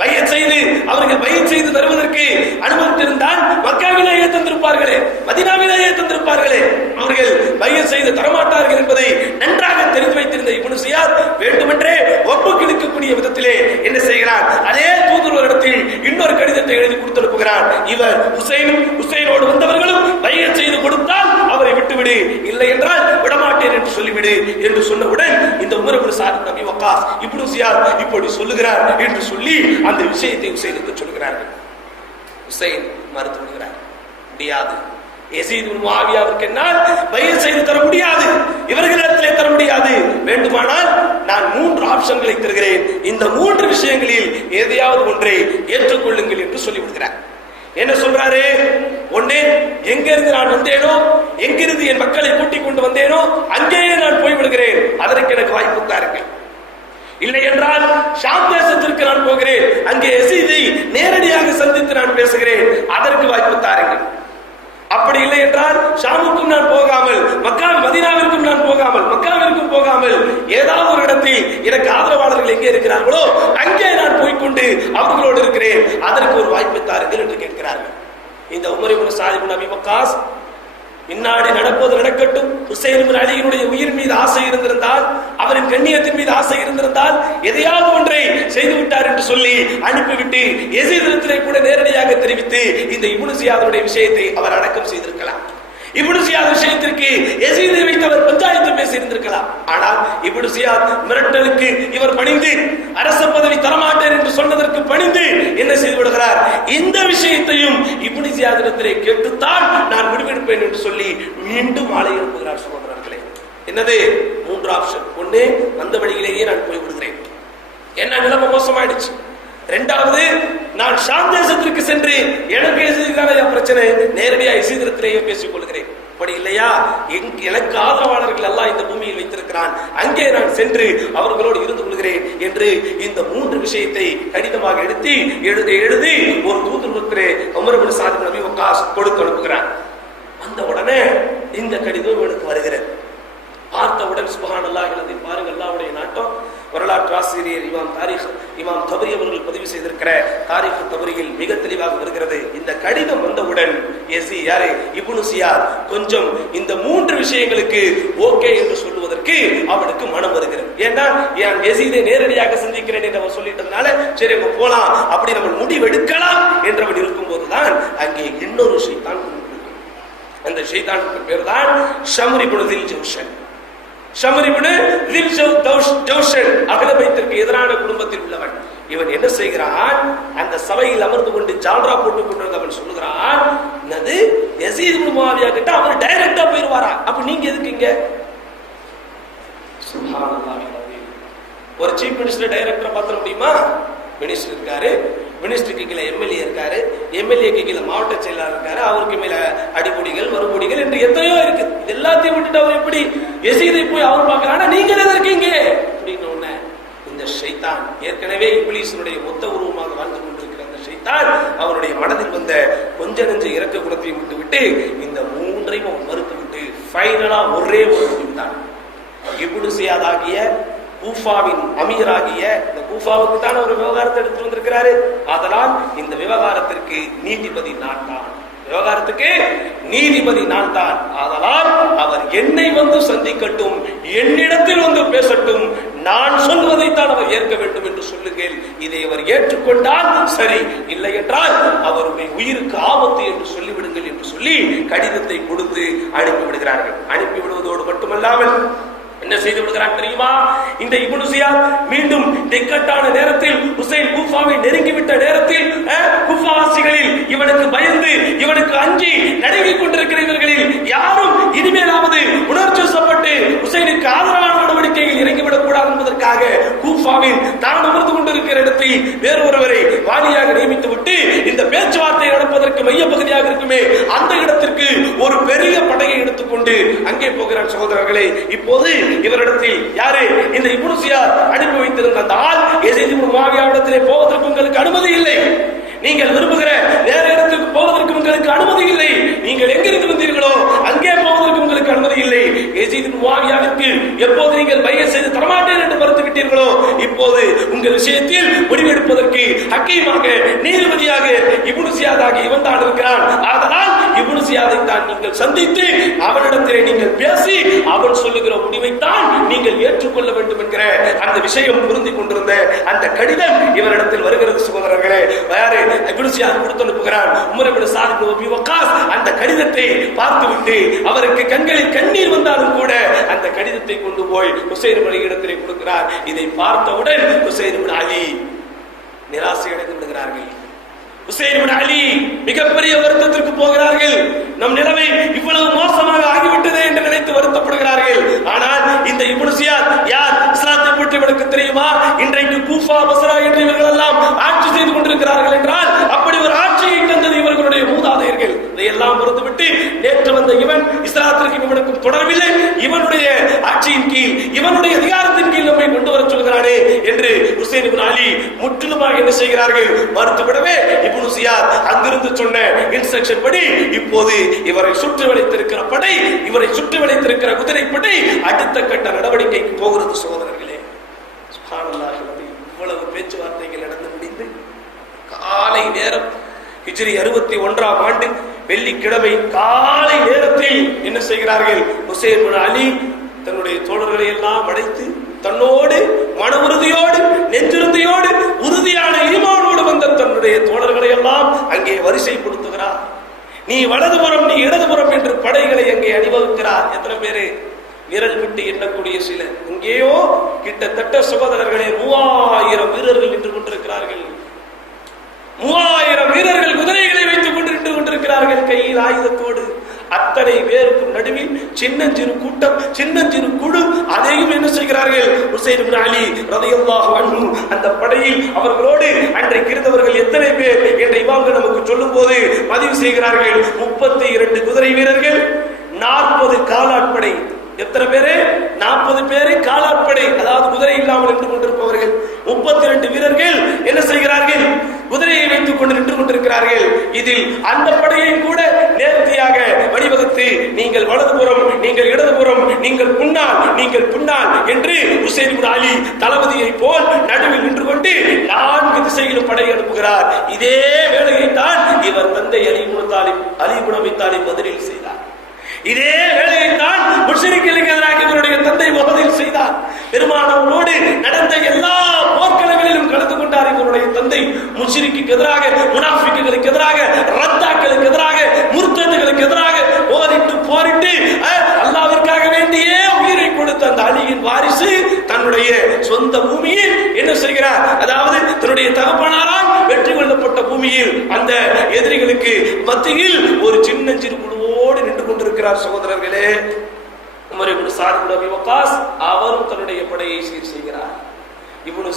பைஅத் செய்து அவர்கள் பைஅத் செய்து தருவதற்கு அனுமதித்திருந்தால் மக்காவிலேயே தந்திருப்பார்களே, மதீனாவிலேயே தந்திருப்பார்களே. அவர்கள் பைஅத் செய்து தரமாட்டார்கள் என்பதை நன்றாக தெரிந்து வைத்திருந்த இப்னு சியாத் வேண்டுமென்றே ஒப்புக்கு நிற்கக்கூடிய விதத்திலே என்ன செய்கிறார்? அதே தூதுவரிடத்தில் இன்னொரு கடிதத்தை எழுதி கொடுத்திருக்கிறார். இவர் ஹுசைனோடு வந்தவர்களும் பைஅத் செய்து கொடுத்தால் அவரை விட்டுவிடு, இல்லை என்றால் விடமாட்டேன் என்று சொல்லிவிடு என்று சொன்னவுடன் இந்த உமர் இப்னு சாத் நபி வக்காஸ் இப்னு சியாத் இப்படி சொல்லுகிறார் என்று சொல்லி அந்த விஷயத்தை ஹுசைனுக்கு சொல்கிறார்கள். ஹுசைன் மறுத்து விடுகிறார், முடியாது, யஸீத் இப்னு முஆவியாவிற்கு என்னால் பைஅத் செய்து தர முடியாது, இவர்களிடத்திலே தர முடியாது. வேண்டுமானால் நான் 3 ஆப்ஷன்களை தருகிறேன், இந்த 3 விஷயங்களில் எதையாவது ஒன்றை ஏற்றுக்கொள்ளுங்கள் என்று சொல்லிவிடுகிறார். என்ன சொல்றாரு? ஒண்ணு, எங்கிருந்து நான் வந்தேனோ, எங்கிருந்து என் மக்களை கூட்டிக் கொண்டு வந்தேனோ அங்கேயே நான் போய்விடுகிறேன், அதற்கு எனக்கு வாய்ப்பு தாருங்கள். இல்லை என்றால் ஷாம் தேசத்திற்கு நான் போகிறேன், அங்கே யஸீதை நேரடியாக சந்தித்து நான் பேசுகிறேன், அதற்கு வாய்ப்பு தாருங்கள். அப்படி இல்லை என்றால் ஷாமுக்கும் நான் போகாமல், மதீனாவிற்கும் நான் போகாமல், மக்காவிற்கும் போகாமல், ஏதாவது ஒரு இடத்தில் எனக்கு ஆதரவாளர்கள் எங்கே இருக்கிறார்களோ அங்கே நான் போய்கொண்டு அவர்களோடு இருக்கிறேன், அதற்கு ஒரு வாய்ப்பு தாருங்கள் என்று கேட்கிறார்கள். இந்த உமர் இப்னு சாத் இப்னு அபீ வக்காஸ் பின்னாடி நடப்பது நடக்கட்டும், ஹுசைன் இப்னு அலியினுடைய உயிர் மீது ஆசை இருந்திருந்தால், அவரின் கண்ணியத்தின் மீது ஆசை இருந்திருந்தால் எதையாவது ஒன்றை செய்து விட்டார் என்று சொல்லி அனுப்பிவிட்டு யஸீதிடத்திலே கூட நேரடியாக தெரிவித்து இந்த இப்னு ஜியாதுடைய விஷயத்தை அவர் அடக்கம் செய்திருக்கலாம். இப்னு ஜியாத் விஷயத்திற்கு யஸீதை வைத்து அவர் பஞ்சாயத்து பேசி இருந்திருக்கலாம். ஆனால் இப்னு ஜியாத் மிரட்டலுக்கு இவர் பணிந்து, அரச பதவி தரமாட்டேன் என்று சொன்னதற்கு பணிந்து என்ன செய்து விடுகிறார்? இந்த விஷயத்தையும் இப்னு ஜியாதிடத்திலே கேட்டுத்தான் நான் முடிவெடுப்பேன் என்று சொல்லி மீண்டும் ஆளை எழுப்புகிறார். சகோதரர்களே, என்னது 3 ஆப்ஷன்? ஒண்ணு, அந்த வழியிலேயே நான் போய்விடுகிறேன், என்ன நிலைமை மோசமாயிடுச்சு. இரண்டாவது, நான் ஷாம் தேசத்திற்கு சென்று எனக்கு யஸீதான பிரச்சனை, நேரடியாக யஸீதிடத்திலேயே பேசிக் கொள்கிறேன். அப்படி இல்லையா, எனக்கு ஆதரவாளர்கள் எல்லாம் இந்த பூமியில் வைத்திருக்கிறான், அங்கே நான் சென்று அவர்களோடு இருந்து கொள்கிறேன் என்று இந்த 3 விஷயத்தை கடிதமாக எழுதி ஒரு தூதருக்கு உமர் இப்னு சாத் இப்னு அபீ வக்காஸ் கொடுத்து அனுப்புகிறார். அந்த உடனே இந்த கடிதம் எனக்கு வருகிறது. பார்த்தவுடன் சுப்ஹானல்லாஹ், பாருங்கள், அல்லாஹ்வுடைய நாட்டம். வரலாற்று ஆசிரியர் இமாம் தபரி அவர்கள் பதிவு செய்திருக்கிற தாரீக் தபரியில் மிக தெளிவாக வருகிறது. இந்த கடிதம் வந்தவுடன் இப்னு ஜியாத் கொஞ்சம் இந்த 3 விஷயங்களுக்கு ஓகே என்று சொல்லுவதற்கு அவனுக்கு மனம் வருகிறது. ஏன்னா யஸீதை நேரடியாக சந்திக்கிறேன் என்று அவர் சொல்லிட்டதுனால சரி நம்ம போலாம், அப்படி நம்ம முடிவெடுக்கலாம் என்றவன் இருக்கும் போதுதான் அங்கே இன்னொரு ஷைத்தான். அந்த ஷைத்தானுக்கு பேர் தான் ஷம்ர் இப்னு தில் ஜௌஷன். ஷம்ர் இப்னு தில் ஜௌஷன் அஹ்ல பைத்திற்கு எதிரான குடும்பத்தில் உள்ளவன். இவன் என்ன செய்கிறான்? அந்த சபையில் அமர்ந்து கொண்டு ஜால்ரா போட்டுக் கொண்டிருந்தவன் சொல்லுகிறான், என்னது யஸீத் இப்னு முஆவியா கிட்ட அவர் டைரக்டா போயிருவாரா, அப்ப நீங்க எதுக்கு இங்க? சுப்ஹானல்லாஹ். ஒரு சீஃப் மினிஸ்டர் டைரக்டரை பார்த்த முடியுமா? மினிஸ்டர் இருக்காரு, மினிஸ்டருக்கு கீழே எம்எல்ஏ இருக்காரு, எம்எல்ஏக்கு கீழே மாவட்ட செயலாளர் இருக்காரு, அவருக்கு மேல அடிப்பொடிகள் மறுபொடிகள் என்று எத்தனையோ இருக்கு. இது எல்லாத்தையும் விட்டுட்டு அவர் எப்படி யஸீதை போய் அவர் பார்க்கிறானா, நீங்க எதை இருக்கீங்க அப்படின்னு ஒண்ணு. இந்த ஷைத்தான் ஏற்கனவே இப்லீஸினுடைய மொத்த உருவமாக வாழ்ந்து கொண்டிருக்கிற அந்த ஷைத்தான் அவருடைய மனதில் வந்த கொஞ்ச நெஞ்ச இறக்க குணத்தை விட்டு இந்த 3ஐயும் அவன் மறுத்து விட்டு ஃபைனலா ஒரே ஒரு முடிவுதான். இப்னு ஜியாத் ஆகிய கூஃபாவின் அமீராகிய இந்த கூஃபாவுக்கு தான் ஒரு விவகாரத்தை எடுத்து வந்திருக்கிறாரு. அதனால் இந்த விவகாரத்திற்கு நீதிபதி நான் தான், விவகாரத்துக்கு நீதிபதி நான் தான். அதனால் அவர் என்னை வந்து சந்திக்கட்டும், என்னிடத்தில் வந்து பேசட்டும், நான் சொல்வதைத்தான் அவர் ஏற்க வேண்டும் என்று சொல்லுங்கள். இதை அவர் ஏற்றுக்கொண்டால் சரி, இல்லை என்றால் அவருடைய உயிருக்கு ஆபத்து என்று சொல்லிவிடுங்கள் என்று சொல்லி கடிதத்தை கொடுத்து அனுப்பிவிடுகிறார்கள். அனுப்பிவிடுவதோடு மட்டுமல்லாமல் என்ன செய்து விடுகிறார் தெரியுமா? இந்த இப்னு ஜியாத் மீண்டும் திக்கட்டான நேரத்தில் ஹுசைன் கூஃபாவை நெருங்கிவிட்ட நேரத்தில் கூஃபாவாசிகளில் இவனுக்கு பயந்து இவனுக்கு அஞ்சி நடுங்கிக் கொண்டிருக்கிறவர்களில் யாரும் இனிமேலாவது உணர்ச்சிவசப்பட்டு ஹுசைனுக்கு ஆதரவான நடவடிக்கையில் இறங்கிவிடக் கூடாது என்பதற்காக கூஃபாவில் தான் அமர்ந்து கொண்டிருக்கிற இடத்தில் வேறொருவரை வாலியாக நியமித்து விட்டு இந்த பேச்சுவார்த்தை நடப்பதற்கு மைய பகுதியாக இருக்குமே அந்த இடத்திற்கு ஒரு பெரிய படையை எடுத்துக்கொண்டு அங்கே போகிறான். சகோதரர்களே, இப்போது இவரிடத்தில் யாரு? இந்த இப்னு ஜியாத் அனுப்பி வைத்திருந்த அந்த ஆள் யஸீத் இப்னு முஆவியாவிடத்திலே போவதற்கு உங்களுக்கு அனுமதி இல்லை, நீங்கள் விரும்புகிற வேற இடத்துக்கு போவதற்கு உங்களுக்கு அனுமதி இல்லை, நீங்கள் எங்கிருந்து வந்தீர்களோ அங்கே போவதற்கு உங்களுக்கு அனுமதி இல்லை. யஸீத் இப்னு முஆவியாவிற்கு எப்போது நீங்கள் பைஅத் செய்து தரமாட்டேன் என்று மறுத்து விட்டீர்களோ இப்போது உங்கள் விஷயத்தில் முடிவெடுப்பதற்கு ஹக்கீமாக நீதிபதியாக இப்னு ஜியாத் ஆகிய இவன் தான் இருக்கிறான். அதனால் இப்னு ஜியாதை தான் நீங்கள் சந்தித்து அவனிடத்திலே நீங்கள் பேசி அவன் சொல்லுகிற முடிவைத்தான் நீங்கள் ஏற்றுக்கொள்ள வேண்டும் என்கிற அந்த விஷயம் புரிந்து கொண்டிருந்த அந்த கடிதம் இவரிடத்தில் வருகிறது. சகோதரர்களே, யாரு இப்னு ஜியாத் கொடுத்து அனுப்புகிறான். உமர் இப்னு சாத் இப்னு அபீ வக்காஸ் அந்த கடிதத்தை பார்த்துவிட்டு அவருக்கு கண்களில் கண்ணீர் வந்தாலும் கூட அந்த கடிதத்தை கொண்டு போய் ஹுசைன் இப்னு அலியிடத்திலே கொடுக்கிறார். இதை பார்த்தவுடன் ஹுசைன் இப்னு அலி நிராசை அடைந்து விடுகிறார்கள். ஹுசைன் இப்னு அலி மிகப்பெரிய வருத்தத்திற்கு போகிறார்கள். நம் நிலைமை இவ்வளவு மோசமாக ஆகிவிட்டதே என்று நினைத்து வருத்தப்படுகிறார்கள். ஆனால் இந்த இப்னு ஜியாத் யார்? இஸ்லாத்தை பற்றி இவருக்கு தெரியுமா? இன்றைக்கு கூஃபா, பஸ்ரா என்று இவர்கள் எல்லாம் ஆட்சி செய்து கொண்டிருக்கிறார்கள் என்றால் அப்படி ஒரு ஆட்சியை தந்தது இவர்களுடைய மூதாதையர்கள். இதையெல்லாம் மறந்துவிட்டு நேற்று வந்த இவன் இஸ்லாத்திற்கு இவனுக்கும் தொடர்பில்லை, இவனுடைய ஆட்சியின் கீழ், இவனுடைய அதிகாரத்தின் கீழ் நம்மை கொண்டு வர சொல்கிறானே என்று ஹுசைன் இப்னு அலி முற்றிலுமாக என்ன செய்கிறார்கள்? மறுத்துவிடவே இப்னு ஜியாத் அங்கிருந்து சொன்ன இன்ஸ்ட்ரக்ஷன் படி இப்போது இவரை சுற்றி வளைத்திருக்கிற படை, இவரை சுற்றி வளைத்திருக்கிற குதிரை படை அடுத்த கட்ட நடவடிக்கைக்கு போகிறது. சகோதரர்களே, சுப்ஹானல்லாஹ், இவ்வளவு பேச்சுவார்த்தைகள் நடந்து முடிந்து காலை நேரம் ஹிஜ்ரி 61ஆம் ஆண்டு வெள்ளிக்கிழமை காலை நேரத்தில் என்ன செய்கிறார்கள்? ஹுசைன் இப்னு அலி தன்னுடைய தோழர்களை எல்லாம் அழைத்து தன்னோடு மன உறுதியோடு நெஞ்சுறுதியோடு உறுதியான ஈமானோடு வந்த தன்னுடைய தோழர்களை எல்லாம் அங்கே வரிசைப்படுத்துகிறார். நீ வலதுபுறம், நீ இடதுபுறம் என்று படைகளை அங்கே அணிவகுக்கிறார். எத்தனை பேரு? விரல் விட்டு எண்ணக்கூடிய சிலர். இங்கேயோ கிட்டத்தட்ட சகோதரர்களே 3000 வீரர்கள் நின்று கொண்டிருக்கிறார்கள். 3000 வீரர்கள் குதிரைகளை வைத்துக் கொண்டு நின்று கொண்டிருக்கிறார்கள் கையில் ஆயுதத்தோடு. அத்தனை பேருக்கும் நடுவில் சின்னஞ்சிறு கூட்டம், சின்னஞ்சிறு குழு. அதையும் என்ன செய்கிறார்கள்? ஹுசைன் இப்னு அலி ரலியல்லாஹு அன்ஹு அந்த படையில் அவர்களோடு அன்றைக்கு இருந்தவர்கள் எத்தனை பேர் என்ற இமாம்கள் நமக்கு சொல்லும் போது பதிவு செய்கிறார்கள். 32 குதிரை வீரர்கள், 40 காலாட்படை. எத்தனை பேரு? 40 பேரை காலாட்படை, அதாவது குதிரை இல்லாமல் நின்று கொண்டிருப்பவர்கள். 32 வீரர்கள் என்ன செய்கிறார்கள்? குதிரையை வைத்துக் கொண்டு நின்று கொண்டிருக்கிறார்கள். இதில் அந்த படையை கூட நேர்த்தியாக வழிவகுத்து நீங்கள் வலதுபுறம், நீங்கள் இடதுபுறம், நீங்கள் முன்னால், நீங்கள் பின்னால் என்று ஹுசைன் இப்னு அலி தளபதியை போல் நடுவில் நின்று கொண்டு 4 திசையிலும் படை அனுப்புகிறார். இதே வேலையை தான் இவர் தந்தை அலி இப்னு அபீ தாலிப் பதிலில் செய்தார். இதே வேலையை தான் முஷ்ரிக்குகளுக்கு எதிராக இவருடைய தந்தை பதில் செய்தார். பெருமானவரோடு நடந்த எல்லா போர்க்களங்களிலும் கலந்து கொண்டார் இவருடைய தந்தை. முஷ்ரிக்குக்கு எதிராக, முனாஃபிக்குகளுக்கு எதிராக, ரத்தாக்களுக்கு எதிராக, முர்த்ததுகளுக்கு எதிராக போரிட்டு அல்லாஹ்விற்காக வேண்டியே உயிரை கொடுத்த அந்த அலியின் வாரிசு தன்னுடைய சொந்த பூமியில் என்ன செய்கிறார்? அதாவது தன்னுடைய தகப்பனாரால் வெற்றி கொள்ளப்பட்ட பூமியில் அந்த எதிரிகளுக்கு மத்தியில் ஒரு சின்னஞ்சிறு குழுவோடு நின்று கொண்டிருக்கிறார். சகோதரர்களே, உமர் இப்னு சாத் இப்னு அபீ வக்காஸ் அவரும் தன்னுடைய படையை சீர் செய்கிறார். இப்னு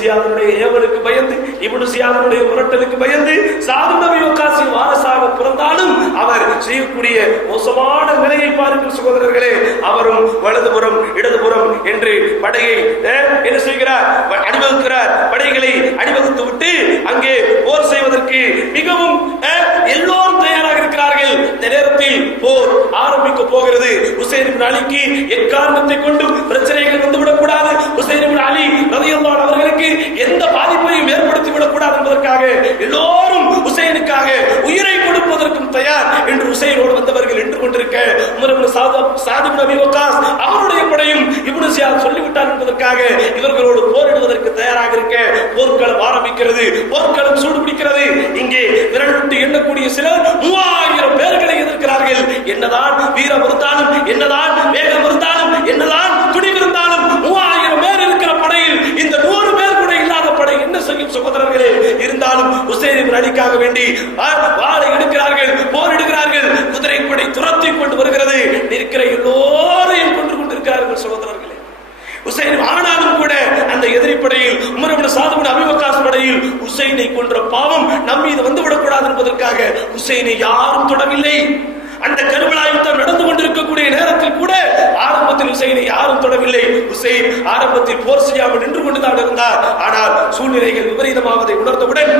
ஜியாதுடைய ஏவலுக்கு பயந்து, இப்னு ஜியாதுடைய மிரட்டலுக்கு பயந்து சாத் இப்னு அபீ வக்காஸின் வாரிசாக பிறந்தாலும் அவர் செய்யக்கூடிய மோசமான நிலையை பாருங்கள் சகோதரர்களே. அவரும் வலதுபுறம் இடதுபுறம் என்று படையை என்ன செய்கிறார்? அணிவகுக்கிறார். படைகளை அணிவகுத்து விட்டு அங்கே போர் செய்வதற்கு மிகவும் எல்லோரும் தயாராக இருக்கிறார்கள். இந்த நேரத்தில் போர் ஆரம்பிக்க போகிறது. ஹுசைன் இப்னு அலிக்கு எக்காரணத்தை கொண்டு பிரச்சனைகள் வந்துவிடக் கூடாது, ஹுசைன் இப்னு அலி ரலியல்லாஹு அவர்களுக்கு எந்த பாதிப்பையும் ஏற்படுத்தி விடக்கூடாது என்பதற்காக எல்லோரும் ஹுசைனுக்காக உயிரை கொடுப்பதற்கும் தயார் என்று ஹுசைனோடு வந்தவர்கள் நின்று கொண்டிருக்க, உமர் இப்னு சாத் இப்னு அபீ வக்காஸ் அவருடைய படையும் இப்னு ஜியாத் சொல்லிவிட்டார் என்பதற்காக இவர்களோடு போரிடுவதற்கு தயாராக இருக்க போர்க்களம் ஆரம்பிக்கிறது. போர்க்களம் சூடுபிடிக்கிறது. இங்கே விரல் விட்டு எண்ணக்கூடிய சிலர் 3000 பேர்களை எதிர்க்கிறார்கள். என்னதான் வீரம் இருந்தாலும், என்னதான் வேகம் இருந்தாலும், என்னதான் துணிவு இருந்தாலும் 3000 பேர் இருக்கிற படையில் இந்த 100 பேர் கூட இல்லாத படை என்ன செய்யும் சகோதரர்களே? இருந்தாலும் ஹுசைன் இப்னு அலிக்காக வேண்டி வாளை எடுக்கிறார்கள், போரிடுகிறார்கள். குதிரைப்படை துரத்தி கொண்டு வருகிறது. இருக்கிற எல்லோரையும் கொன்று கொண்டிருக்கிறார்கள் சகோதரர்களே. ஹுசைன் ஆனாலும் கூட அந்த எதிரிப்படையில், உமர் இப்னு சாத் இப்னு அபீ வக்காஸ் படையில் ஹுசைனை கொன்ற பாவம் நம் மீது வந்துவிடக் கூடாது என்பதற்காக ஹுசைனை யாரும் தொடவில்லை. அந்த கர்பலா யுத்தம் நடந்து கொண்டிருக்கக்கூடிய நேரத்தில் கூட ஆரம்பத்தில் ஹுசைனை யாரும் தொடவில்லை. ஹுசைன் ஆரம்பத்தில் போர் செய்யாமல் நின்று கொண்டுதான் இருந்தார். ஆனால் சூழ்நிலைகள் விபரீதமாவதை உணர்ந்தவுடன்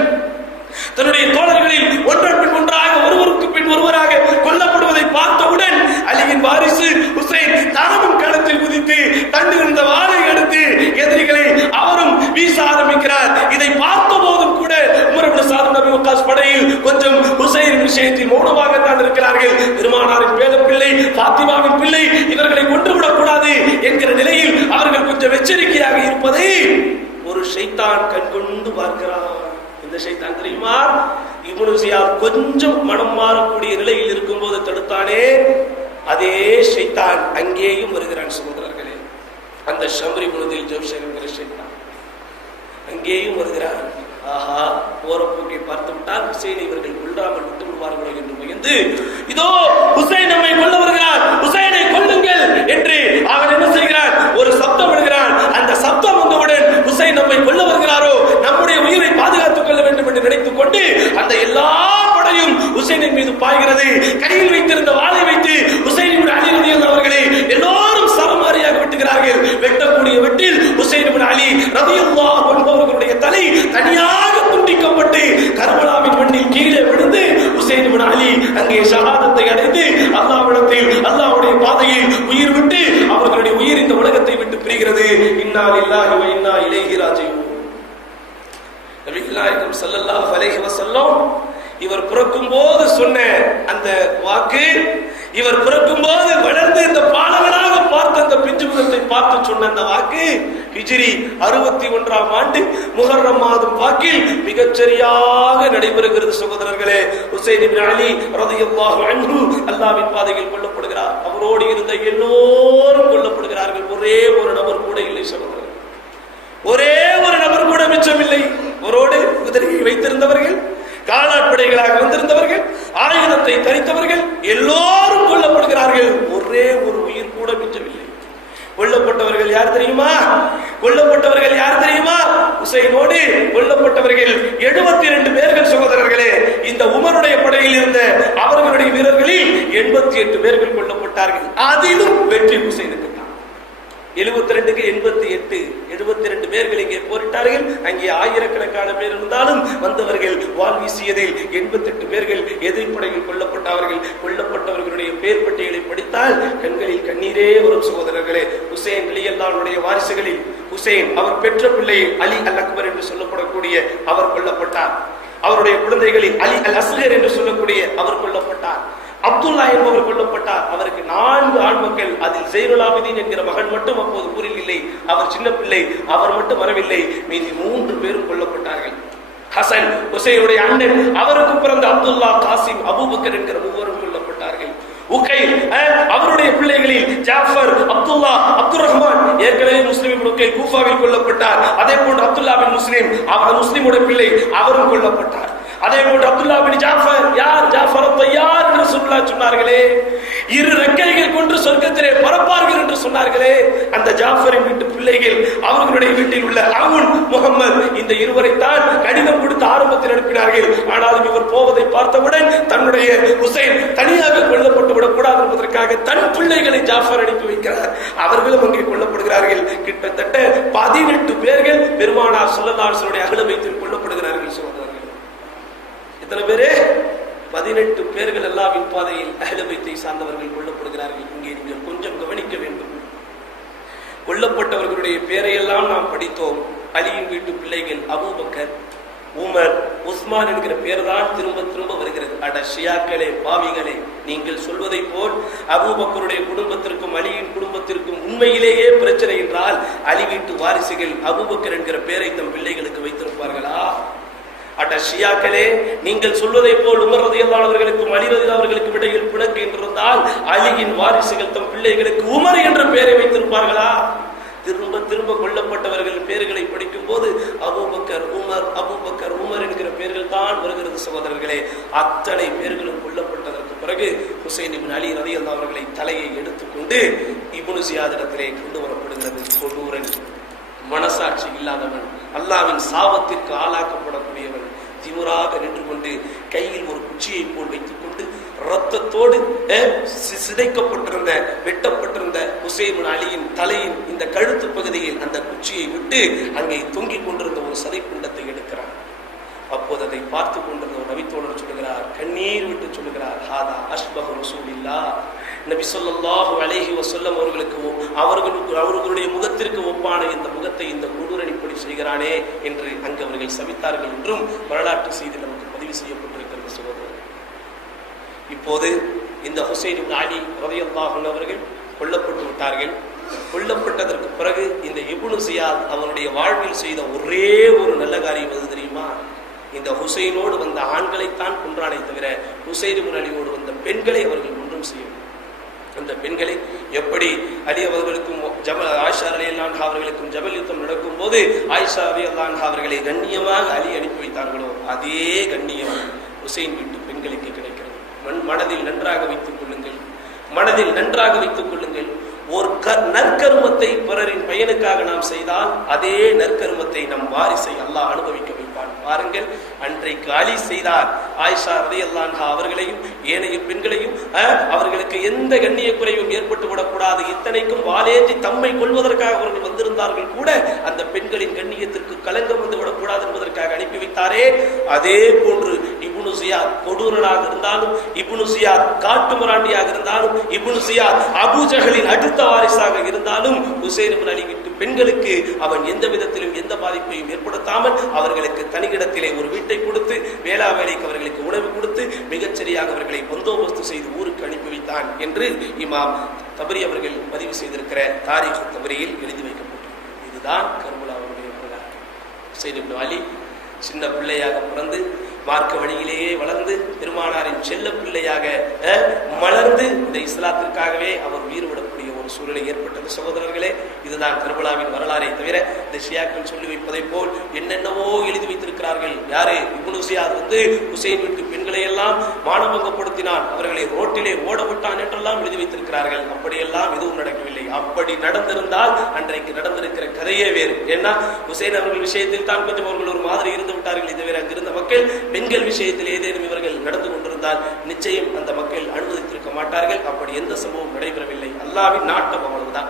தன்னுடைய தோழர்களில் ஒன்றன் பின் ஒன்றாக, ஒருவருக்கு பின் ஒருவராக கொல்லப்படுவதை பார்த்தவுடன் அலியின் வாரிசு ஹுசைன் தானும் களத்தில் குதித்து தன்னிருந்த வாளை எடுத்து எதிரிகளை அவரும் வீச ஆரம்பிக்கிறார். இதை பார்த்த போதும் கூட உமர் இப்னு சாத் இப்னு அபீ வக்காஸ் படையில் கொஞ்சம் ஹுசைன் விஷயத்தில் மௌனமாகத்தான் இருக்கிறார்கள். பெருமானாரின் பேத பிள்ளை, பாத்திமாவின் பிள்ளை, இவர்களை கொன்றுவிடக் கூடாது என்கிற நிலையில் அவர்கள் கொஞ்சம் எச்சரிக்கையாக இருப்பதை ஒரு ஷைத்தான் கண்கொண்டு பார்க்கிறார். இந்த ஷைத்தான் தெரியுமா? இப்னு ஜியாத் கொஞ்சம் மனம் மாறக்கூடிய நிலையில் இருக்கும்போது தடுத்தானே, அதே ஷைத்தான் அங்கேயும் வருகிறான் சகோதரர்களே. அந்த ஷம்ரி இப்னு தில் ஜவ்ஷன் என்கிற ஷைத்தான் அங்கேயும் வருகிறார். ஆஹா, போற போக்கை பார்த்து விட்டால் ஹுசைனை இவர்கள் கொல்லாமல் விட்டு விடுவார்களோ என்று பயந்து, இதோ ஹுசைன் நம்மை கொல்ல வருகிறார், ஹுசைனை கொல்லுங்கள் என்று அவன் என்ன செய்கிறான், ஒரு சப்தம் விடுகிறான். அந்த சப்தம் வந்தவுடன் ஹுசைன் நம்மை கொல்ல வருகிறாரோ, நம்முடைய உயிரை பாதுகாத்துக் கொள்ள வேண்டும் என்று நினைத்துக் கொண்டு அந்த எல்லா படையும் ஹுசைனின் மீது பாய்கிறது. கையில் வைத்திருந்த வாளை வைத்து ஹுசைன் இப்னு அலி ரலியல்லாஹு அவர்களை எல்லோரும் சரமாரியாக வெட்டுகிறார்கள். வெட்டக்கூடிய வெட்டில் ஹுசைன் இப்னு அலி ரலியல்லாஹு அன்ஹு அவர்களுடைய தலை தனியாக துண்டிக்கப்பட்டு கர்பலாவின் மண்ணில் கீழே விழுந்து ஹுசைன் இப்னு அலி அங்கே ஷஹாதத்தை அடைந்து அல்லாஹ்விடத்தில் அல்லாஹ்வுடைய பாதையில் உயிர் விட்டு அவர்களுடைய உயிர் இந்த உலகத்தை விட்டு பிரிகிறது. இன்னா லில்லாஹி வ இன்னா இலைஹி ராஜிஊன். நபிகள் நாயகம் ஸல்லல்லாஹு அலைஹி வஸல்லம் இவர் பிறக்கும் போது சொன்ன அந்த வாக்கு, இவர் பிறக்கும் போது வளர்ந்து இந்த பாலகனாக பார்த்த அந்த பிஞ்சு முகத்தை பார்த்து சொன்ன அந்த வாக்கு ஹிஜ்ரி 61ஆம் ஆண்டு முஹர்ரம் மாதம் வாக்கில் மிகச்சரியாக நடைபெறுகிறது. சகோதரர்களே, ஹுசைன் இப்னு அலி ரலியல்லாஹு அன்ஹு அல்லாஹ்வின் பாதையில் கொல்லப்படுகிறார். அவரோடு இருந்த எல்லோரும் கொல்லப்படுகிறார்கள். ஒரே ஒரு நபர் கூட இல்லை சகோதரர்கள், ஒரே ஒரு நபர் கூட மிச்சமில்லை. அவரோடு குதிரையை வைத்திருந்தவர்கள், காலாட்படைகளாக வந்திருந்தவர்கள், ஆயுதத்தை தரித்தவர்கள் எல்லோரும் கொல்லப்படுகிறார்கள். ஒரே ஒரு உயிர் கூட மிச்சமில்லை. கொல்லப்பட்டவர்கள் யார் தெரியுமா? கொல்லப்பட்டவர்கள் யார் தெரியுமா? ஹுசைனோடு கொல்லப்பட்டவர்கள் 72 பேர்கள். சகோதரர்களே, இந்த உமருடைய படையில் இருந்த அவர்களுடைய வீரர்களில் 88 பேர்கள் கொல்லப்பட்டார்கள். அதிலும் வெற்றி ஹுசைனுக்கு. 72க்கு 88, 72 பேர்கள் இங்கே போரிட்டார்கள். அங்கே ஆயிரக்கணக்கான பேர் இருந்தாலும் வந்தவர்கள் வாள் வீசியதில் 88 பேர்கள் எதிர்ப்படையில் கொல்லப்பட்டார்கள். கொல்லப்பட்டவர்களுடைய பேர் பட்டியலை படித்தால் கண்களில் கண்ணீரே வரும். சகோதரர்களே, ஹுசைன் ரலியல்லாஹுடைய வாரிசுகளில் ஹுசைன் அவர் பெற்ற பிள்ளை அலி அல் அக்பர் என்று சொல்லப்படக்கூடிய அவர் கொல்லப்பட்டார். அவருடைய குழந்தைகளில் அலி அல் அஸ்கர் என்று சொல்லக்கூடிய அவர் கொல்லப்பட்டார். அப்துல்லா என்பவர் கொல்லப்பட்டார். அவருக்கு 4 ஆண் மக்கள். அதில் ஜெய்னுல் ஆபிதீன் என்கிற மகன் மட்டும் அப்போது ஊரில் இல்லை. அவர் சின்ன பிள்ளை, அவர் மட்டும் வரவில்லை. மீதி 3 பேரும் கொல்லப்பட்டார்கள். ஹசன் ஹுசைனுடைய அண்ணன், அவருக்கு பிறந்த அப்துல்லா, காசிம், அபூபக்கர் என்கிற மூவரும் கொல்லப்பட்டார்கள். உகைல் அவருடைய பிள்ளைகளில் ஜாஃபர், அப்துல்லா, அப்துல் ரஹ்மான், ஏற்கனவே முஸ்லிம் இப்னு உகைல் கூஃபாவில் கொல்லப்பட்டார். அதே போன்று அப்துல்லா பின் முஸ்லிம், அவர் முஸ்லிமுடைய பிள்ளை, அவரும் கொல்லப்பட்டார். அதே போன்று அப்துல்லா பின் ஜாஃபர், யார் ஜாஃபர் தய்யார் என்று சொன்னார்களே, 2 ரெக்கைகள் கொண்டு சொர்க்கத்திலே பறப்பார்கள் என்று சொன்னார்களே, அந்த ஜாஃபரின் வீட்டு பிள்ளைகள், அவர்களுடைய வீட்டில் உள்ள அவுன், முகமது, இந்த இருவரைத்தான் கடிதம் கொடுத்து ஆரம்பத்தில் அனுப்பினார்கள். ஆனாலும் இவர் போவதை பார்த்தவுடன் தன்னுடைய ஹுசைன் தனியாக கொல்லப்பட்டு விடக்கூடாது என்பதற்காக தன் பிள்ளைகளை ஜாஃபர் அனுப்பி வைக்கிறார். அவர்களும் அங்கே கொல்லப்படுகிறார்கள். கிட்டத்தட்ட 18 பேர்கள் பெருமானார் ஸல்லல்லாஹு அலைஹி வஸல்லம் அகல வைத்தில் கொல்லப்படுகிறார்கள். சகோதரர்களே, எத்தனை பேரு? 18 பேர்கள் அல்லாஹ்வின் பாதையில் அஹ்ல பைத்தை சார்ந்தவர்கள் கொல்லப்படுகிறார்கள். இங்கே நீங்கள் கொஞ்சம் கவனிக்க வேண்டும். கொல்லப்பட்டவர்களுடைய பேரையெல்லாம் நாம் படித்தோம். அலியின் வீட்டு பிள்ளைகள் அபூபக்கர், உமர், உஸ்மான் என்கிற பேர் தான் திரும்ப திரும்ப வருகிறது. அட ஷியாக்களே, பாவிகளே, நீங்கள் சொல்வதை போல் அபூபக்கருடைய குடும்பத்திற்கும் அலியின் குடும்பத்திற்கும் உண்மையிலேயே பிரச்சனை என்றால் அலி வீட்டு வாரிசுகள் அபூபக்கர் என்கிற பேரை தம் பிள்ளைகளுக்கு வைத்திருப்பார்களா? அட ஷியாக்களே, நீங்கள் சொல்வதை போல் உமர் ரலியல்லாஹு அவர்களுக்கும் அலி ரலியல்லாஹு அவர்களுக்கும் இடையில் பிணக்கு என்றிருந்தால் அலியின் வாரிசுகள் தம் பிள்ளைகளுக்கு உமர் என்ற பெயரை வைத்திருப்பார்களா? திரும்ப திரும்ப கொல்லப்பட்டவர்கள் பெயர்களை படிக்கும் போது அபூபக்கர் உமர், அபூபக்கர் உமர் என்கிற பெயர்கள் தான் வருகிறது. சகோதரர்களே, அத்தனை பேர்களும் கொல்லப்பட்டதற்கு பிறகு ஹுசைன் இப்னு அலி ரலியல்லாஹு அவர்களை தலையை எடுத்துக்கொண்டு இப்னு ஜியாதிடத்திலே கொண்டு வரப்படுகிறது. கொடூரன், மனசாட்சி இல்லாதவன், அல்லாஹ்வின் சாபத்திற்கு ஆளாக்கப்படக்கூடியவன், திமிராக நின்று கொண்டு கையில் ஒரு குச்சியை போல் வைத்துக் கொண்டு ரத்தத்தோடு சிதைக்கப்பட்டிருந்த வெட்டப்பட்டிருந்த ஹுசைன் இப்னு அலியின் தலையின் இந்த கழுத்து பகுதியில் அந்த குச்சியை விட்டு அங்கே தொங்கிக் கொண்டிருந்த ஒரு சதை குண்டத்தை எடுக்கிறார். அப்போது அதை பார்த்து கொண்டிருந்த ஒரு நபித்தோழர் சொல்லுகிறார், கண்ணீர் விட்டு சொல்லுகிறார், ஹாதா அஷ்பஹு ரசூலில்லாஹ், நபி ஸல்லல்லாஹு அலைஹி வஸல்லம் அவர்களுடைய முகத்திற்கு ஒப்பான இந்த முகத்தை இந்த கொடூரன் இப்படி செய்கிறானே என்று அங்கு அவர்கள் சபித்தார்கள் என்றும் வரலாற்று செய்தி நமக்கு பதிவு செய்யப்பட்டிருக்கிறது. சகோதரர், இப்போது இந்த ஹுசைன் இப்னு அலி ரலியல்லாஹு அன்ஹு அவர்கள் கொல்லப்பட்டு விட்டார்கள். கொல்லப்பட்டதற்கு பிறகு இந்த இப்னு ஜியாத் அவருடைய வாழ்வில் செய்த ஒரே ஒரு நல்ல காரியம் எது தெரியுமா? இந்த ஹுசைனோடு வந்த ஆண்களைத்தான் கொன்றானே தவிர ஹுசைன் இப்னு அலியோடு வந்த பெண்களை அவர்கள் ஒன்றும் செய்யவில்லை. அந்த பெண்களை எப்படி அலி அவர்களுக்கும் ஆயிஷா ரலியல்லாஹு அன்ஹா அவர்களுக்கும் ஜபல் யுத்தம் நடக்கும் போது ஆயிஷா ரலியல்லாஹு அன்ஹா அவர்களை கண்ணியமாக அலி அனுப்பி வைத்தார்களோ அதே கண்ணியம் ஹுசைன் வீட்டு பெண்களுக்கு கிடைக்கிறது. மனதில் நன்றாக வைத்துக் கொள்ளுங்கள், மனதில் நன்றாக வைத்துக் கொள்ளுங்கள். ஒரு நற்கருமத்தை பிறரின் பயனுக்காக நாம் செய்தால் அதே நற்கருமத்தை நம் வாரிசை அல்லாஹ் அனுபவிக்க வைப்பான். பாருங்கள், அன்றைக்கு அலி செய்தார். ஆயிஷா ரலியல்லாஹு அன்ஹா அவர்களையும் ஏனைய பெண்களையும் அவர்களுக்கு எந்த கண்ணிய குறைவும் ஏற்பட்டு விடக்கூடாது, இத்தனைக்கும் வாளேந்தி தம்மை கொள்வதற்காக அவர்கள் வந்திருந்தார்கள் கூட அந்த பெண்களின் கண்ணியத்திற்கு களங்கம் வந்து விடக்கூடாது என்பதற்காக அனுப்பி வைத்தாரே, அதே போன்று இப்னு ஜியாத் கொடூரனாக இருந்தாலும், இப்னு ஜியாத் காட்டுமிராண்டியாக இருந்தாலும், இப்னு ஜியாத் அபூ ஜஹலின் அடுத்த வாரிசாக இருந்தாலும் ஹுசைன் இப்னு அலி வீட்டு பெண்களுக்கு அவன் எந்த விதத்திலும் எந்த பாதிப்பையும் ஏற்படுத்தாமல் அவர்களுக்கு தனியிடத்திலே ஒரு வீட்டை கொடுத்து வேளா வேலைக்கு அவர்களுக்கு உணவு கொடுத்து மிகச்சரியாக அவர்களை பந்தோபஸ்து செய்து ஊருக்கு அனுப்பி வைத்தான் என்று இமாம் தபரி அவர்கள் பதிவு செய்திருக்கிற தாரீக் தபரியில் எழுதி வைக்கப்பட்டிருக்கிறது. இதுதான் கர்பலாவுடைய வரலாறு. ஹுசைன் இப்னு அலி சின்ன பிள்ளையாக பிறந்து மார்க்க வழியிலேயே வளர்ந்து பெருமானாரின் செல்ல பிள்ளையாக மலர்ந்து இந்த இஸ்லாத்திற்காகவே அவர் உயிர் விடக்கூடிய ஒரு சூழ்நிலை ஏற்பட்டது. சகோதரர்களே, இதுதான் கர்பலாவின் வரலாறை தவிர இந்த ஷியாக்கள் சொல்லி வைப்பதை போல் என்னென்னவோ எழுதி வைத்திருக்கிறார்கள். யாரு? இப்னு ஜியாத் ஹுசைன் வீட்டு பெண்களை எல்லாம் மானபங்கப்படுத்தினான், அவர்களை ரோட்டிலே ஓட விட்டான் என்றெல்லாம் எழுதி வைத்திருக்கிறார்கள். அப்படியெல்லாம் எதுவும் நடக்கவில்லை. அப்படி நடந்திருந்தால் அன்றைக்கு நடந்திருக்கிற கதையே வேறு. ஏன்னா ஹுசைன் அவர்கள் விஷயத்தில் தான் கொஞ்சம் அவர்கள் ஒரு மாதிரி இருந்து விட்டார்கள். இதுவரை அங்கிருந்த மக்கள் பெண்கள் விஷயத்தில் ஏதேனும் இவர்கள் நடந்து கொண்டிருந்தால் நிச்சயம் அந்த மக்கள் அனுமதித்திருக்க மாட்டார்கள். அப்படி எந்த சம்பவம் நடைபெறவில்லை. அல்லாஹ்வின் நாட்டம் அவ்வளவுதான்.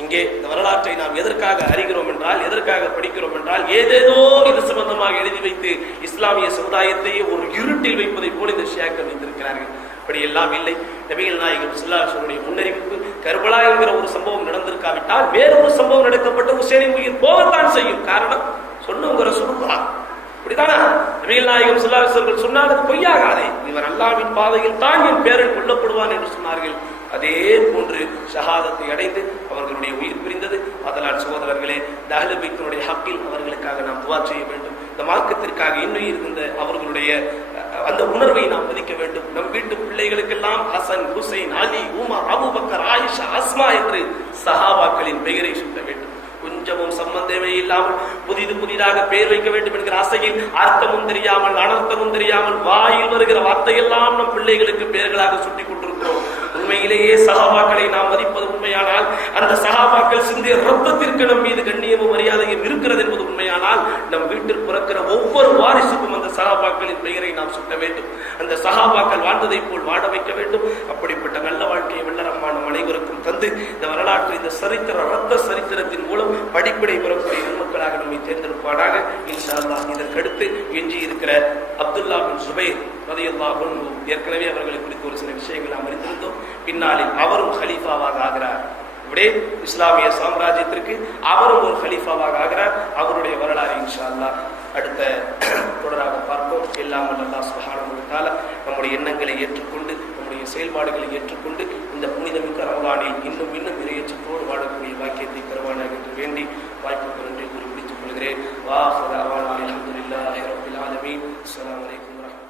இங்கே இந்த வரலாற்றை நாம் எதற்காக அறிகிறோம் என்றால், எதற்காக படிக்கிறோம் என்றால், ஏதேதோ இது சம்பந்தமாக எழுதி வைத்து இஸ்லாமிய சமுதாயத்தையே ஒரு இருட்டில் வைப்பதை போல இந்த ஷியாக்கள் வைத்திருக்கிறார்கள். அப்படி எல்லாம் இல்லை. நபிகள் நாயகம் ஸல்லல்லாஹு அலைஹி வஸல்லம் முன்னறிவிப்பு, கர்பலா என்கிற ஒரு சம்பவம் நடந்திருக்காவிட்டால் வேறொரு சம்பவம் நடக்கப்பட்ட ஹுசைனின் உயிர் போகத்தான் செய்யும். காரணம் சொன்னவங்க ரசூலுல்லாஹ். அப்படித்தானா? நபிகள் நாயகம் ஸல்லல்லாஹு அலைஹி வஸல்லம் சொன்னால் அது பொய்யாகாதே. இவர் அல்லாஹ்வின் பாதையில் தான் என் பேரன் கொல்லப்படுவான் என்று சொன்னார்கள். அதே போன்று ஷஹாதத்தை அடைந்து அவர்களுடைய உயிர் பிரிந்தது. அதனால் சகோதரர்களே, அஹ்லே பைத்தினுடைய ஹக்கில் அவர்களுக்காக நாம் துஆ செய்ய வேண்டும். இந்த மார்க்கத்திற்காக இன்னுயிர் இருந்த அவர்களுடைய அந்த உணர்வை நாம் மதிக்க வேண்டும். நம் வீட்டு பிள்ளைகளுக்கெல்லாம் ஹசன், ஹுசைன், அலி, உமர், அபூபக்கர், ஆயிஷா, அஸ்மா என்று சஹாபாக்களின் பெயரை சூட்ட வேண்டும். கொஞ்சமும் சம்பந்தமே இல்லாமல் புதிதாக பெயர் வைக்க வேண்டும் என்கிற ஆசையில் அர்த்தமும் தெரியாமல் அனர்த்தமும் தெரியாமல் வாயில் வருகிற வார்த்தையெல்லாம் நம் பிள்ளைகளுக்கு பெயர்களாக சுட்டி கொண்டிருக்கிறோம். உண்மையிலேயே சஹாபாக்களை நாம் மதிப்பது உண்மையானால், அந்த சஹாபாக்கள் சிந்திய ரத்தத்திற்கு நம் மீது கண்ணியமும் மரியாதையும் இருக்கிறது என்பது உண்மையானால், நம் வீட்டில் பிறக்கிற ஒவ்வொரு வாரிசுக்கும் அந்த சஹாபாக்களின் பெயரை நாம் சுட்ட வேண்டும். அந்த சஹாபாக்கள் வாழ்ந்ததை போல் வாழ வைக்க வேண்டும். அப்படிப்பட்ட நல்ல வாழ்க்கையை வெள்ளரமான அனைவருக்கும் தந்து இந்த வரலாற்று, இந்த சரித்திர ரத்த சரித்திரத்தின் மூலம் படிப்பினை பெறக்கூடிய நன்மக்களாக நம்மை தேர்ந்தெடுப்பானாக. இன்ஷா அல்லாஹ். இதற்கடுத்து எஞ்சி இருக்கிற அப்துல்லா பின் சுபைர் ரலியல்லாஹு அன்ஹு, ஏற்கனவே அவர்களை குறித்து ஒரு சில விஷயங்கள் நாம் அறிந்திருந்தோம். பின்னாளில் அவரும் ஹலீஃபாவாக ஆகிறார். இப்படியே இஸ்லாமிய சாம்ராஜ்யத்திற்கு அவரும் ஒரு ஹலீஃபாவாக ஆகிறார். அவருடைய வரலாறு இன்ஷா அல்லாஹ் அடுத்த தொடராக பார்ப்போம். எல்லாம் அல்லாஹ் சுப்ஹானஹு வ தஆலா நம்முடைய எண்ணங்களை ஏற்றுக்கொண்டு, நம்முடைய செயல்பாடுகளை ஏற்றுக்கொண்டு இந்த புனிதமிக்க ரமலானில் இன்னும் இறையச்சத்தோடு வாழக்கூடிய பாக்கியத்தை பெறுவானாக என்று வேண்டி வாய்ப்புக்கு நன்றி கூறி முடித்துக் கொள்கிறேன். வா ஹிரு தஅவானா அல்ஹம்துலில்லாஹி ரப்பில் ஆலமீன். அஸ்ஸலாமு அலைக்கும் வரஹ்மத்துல்லாஹி.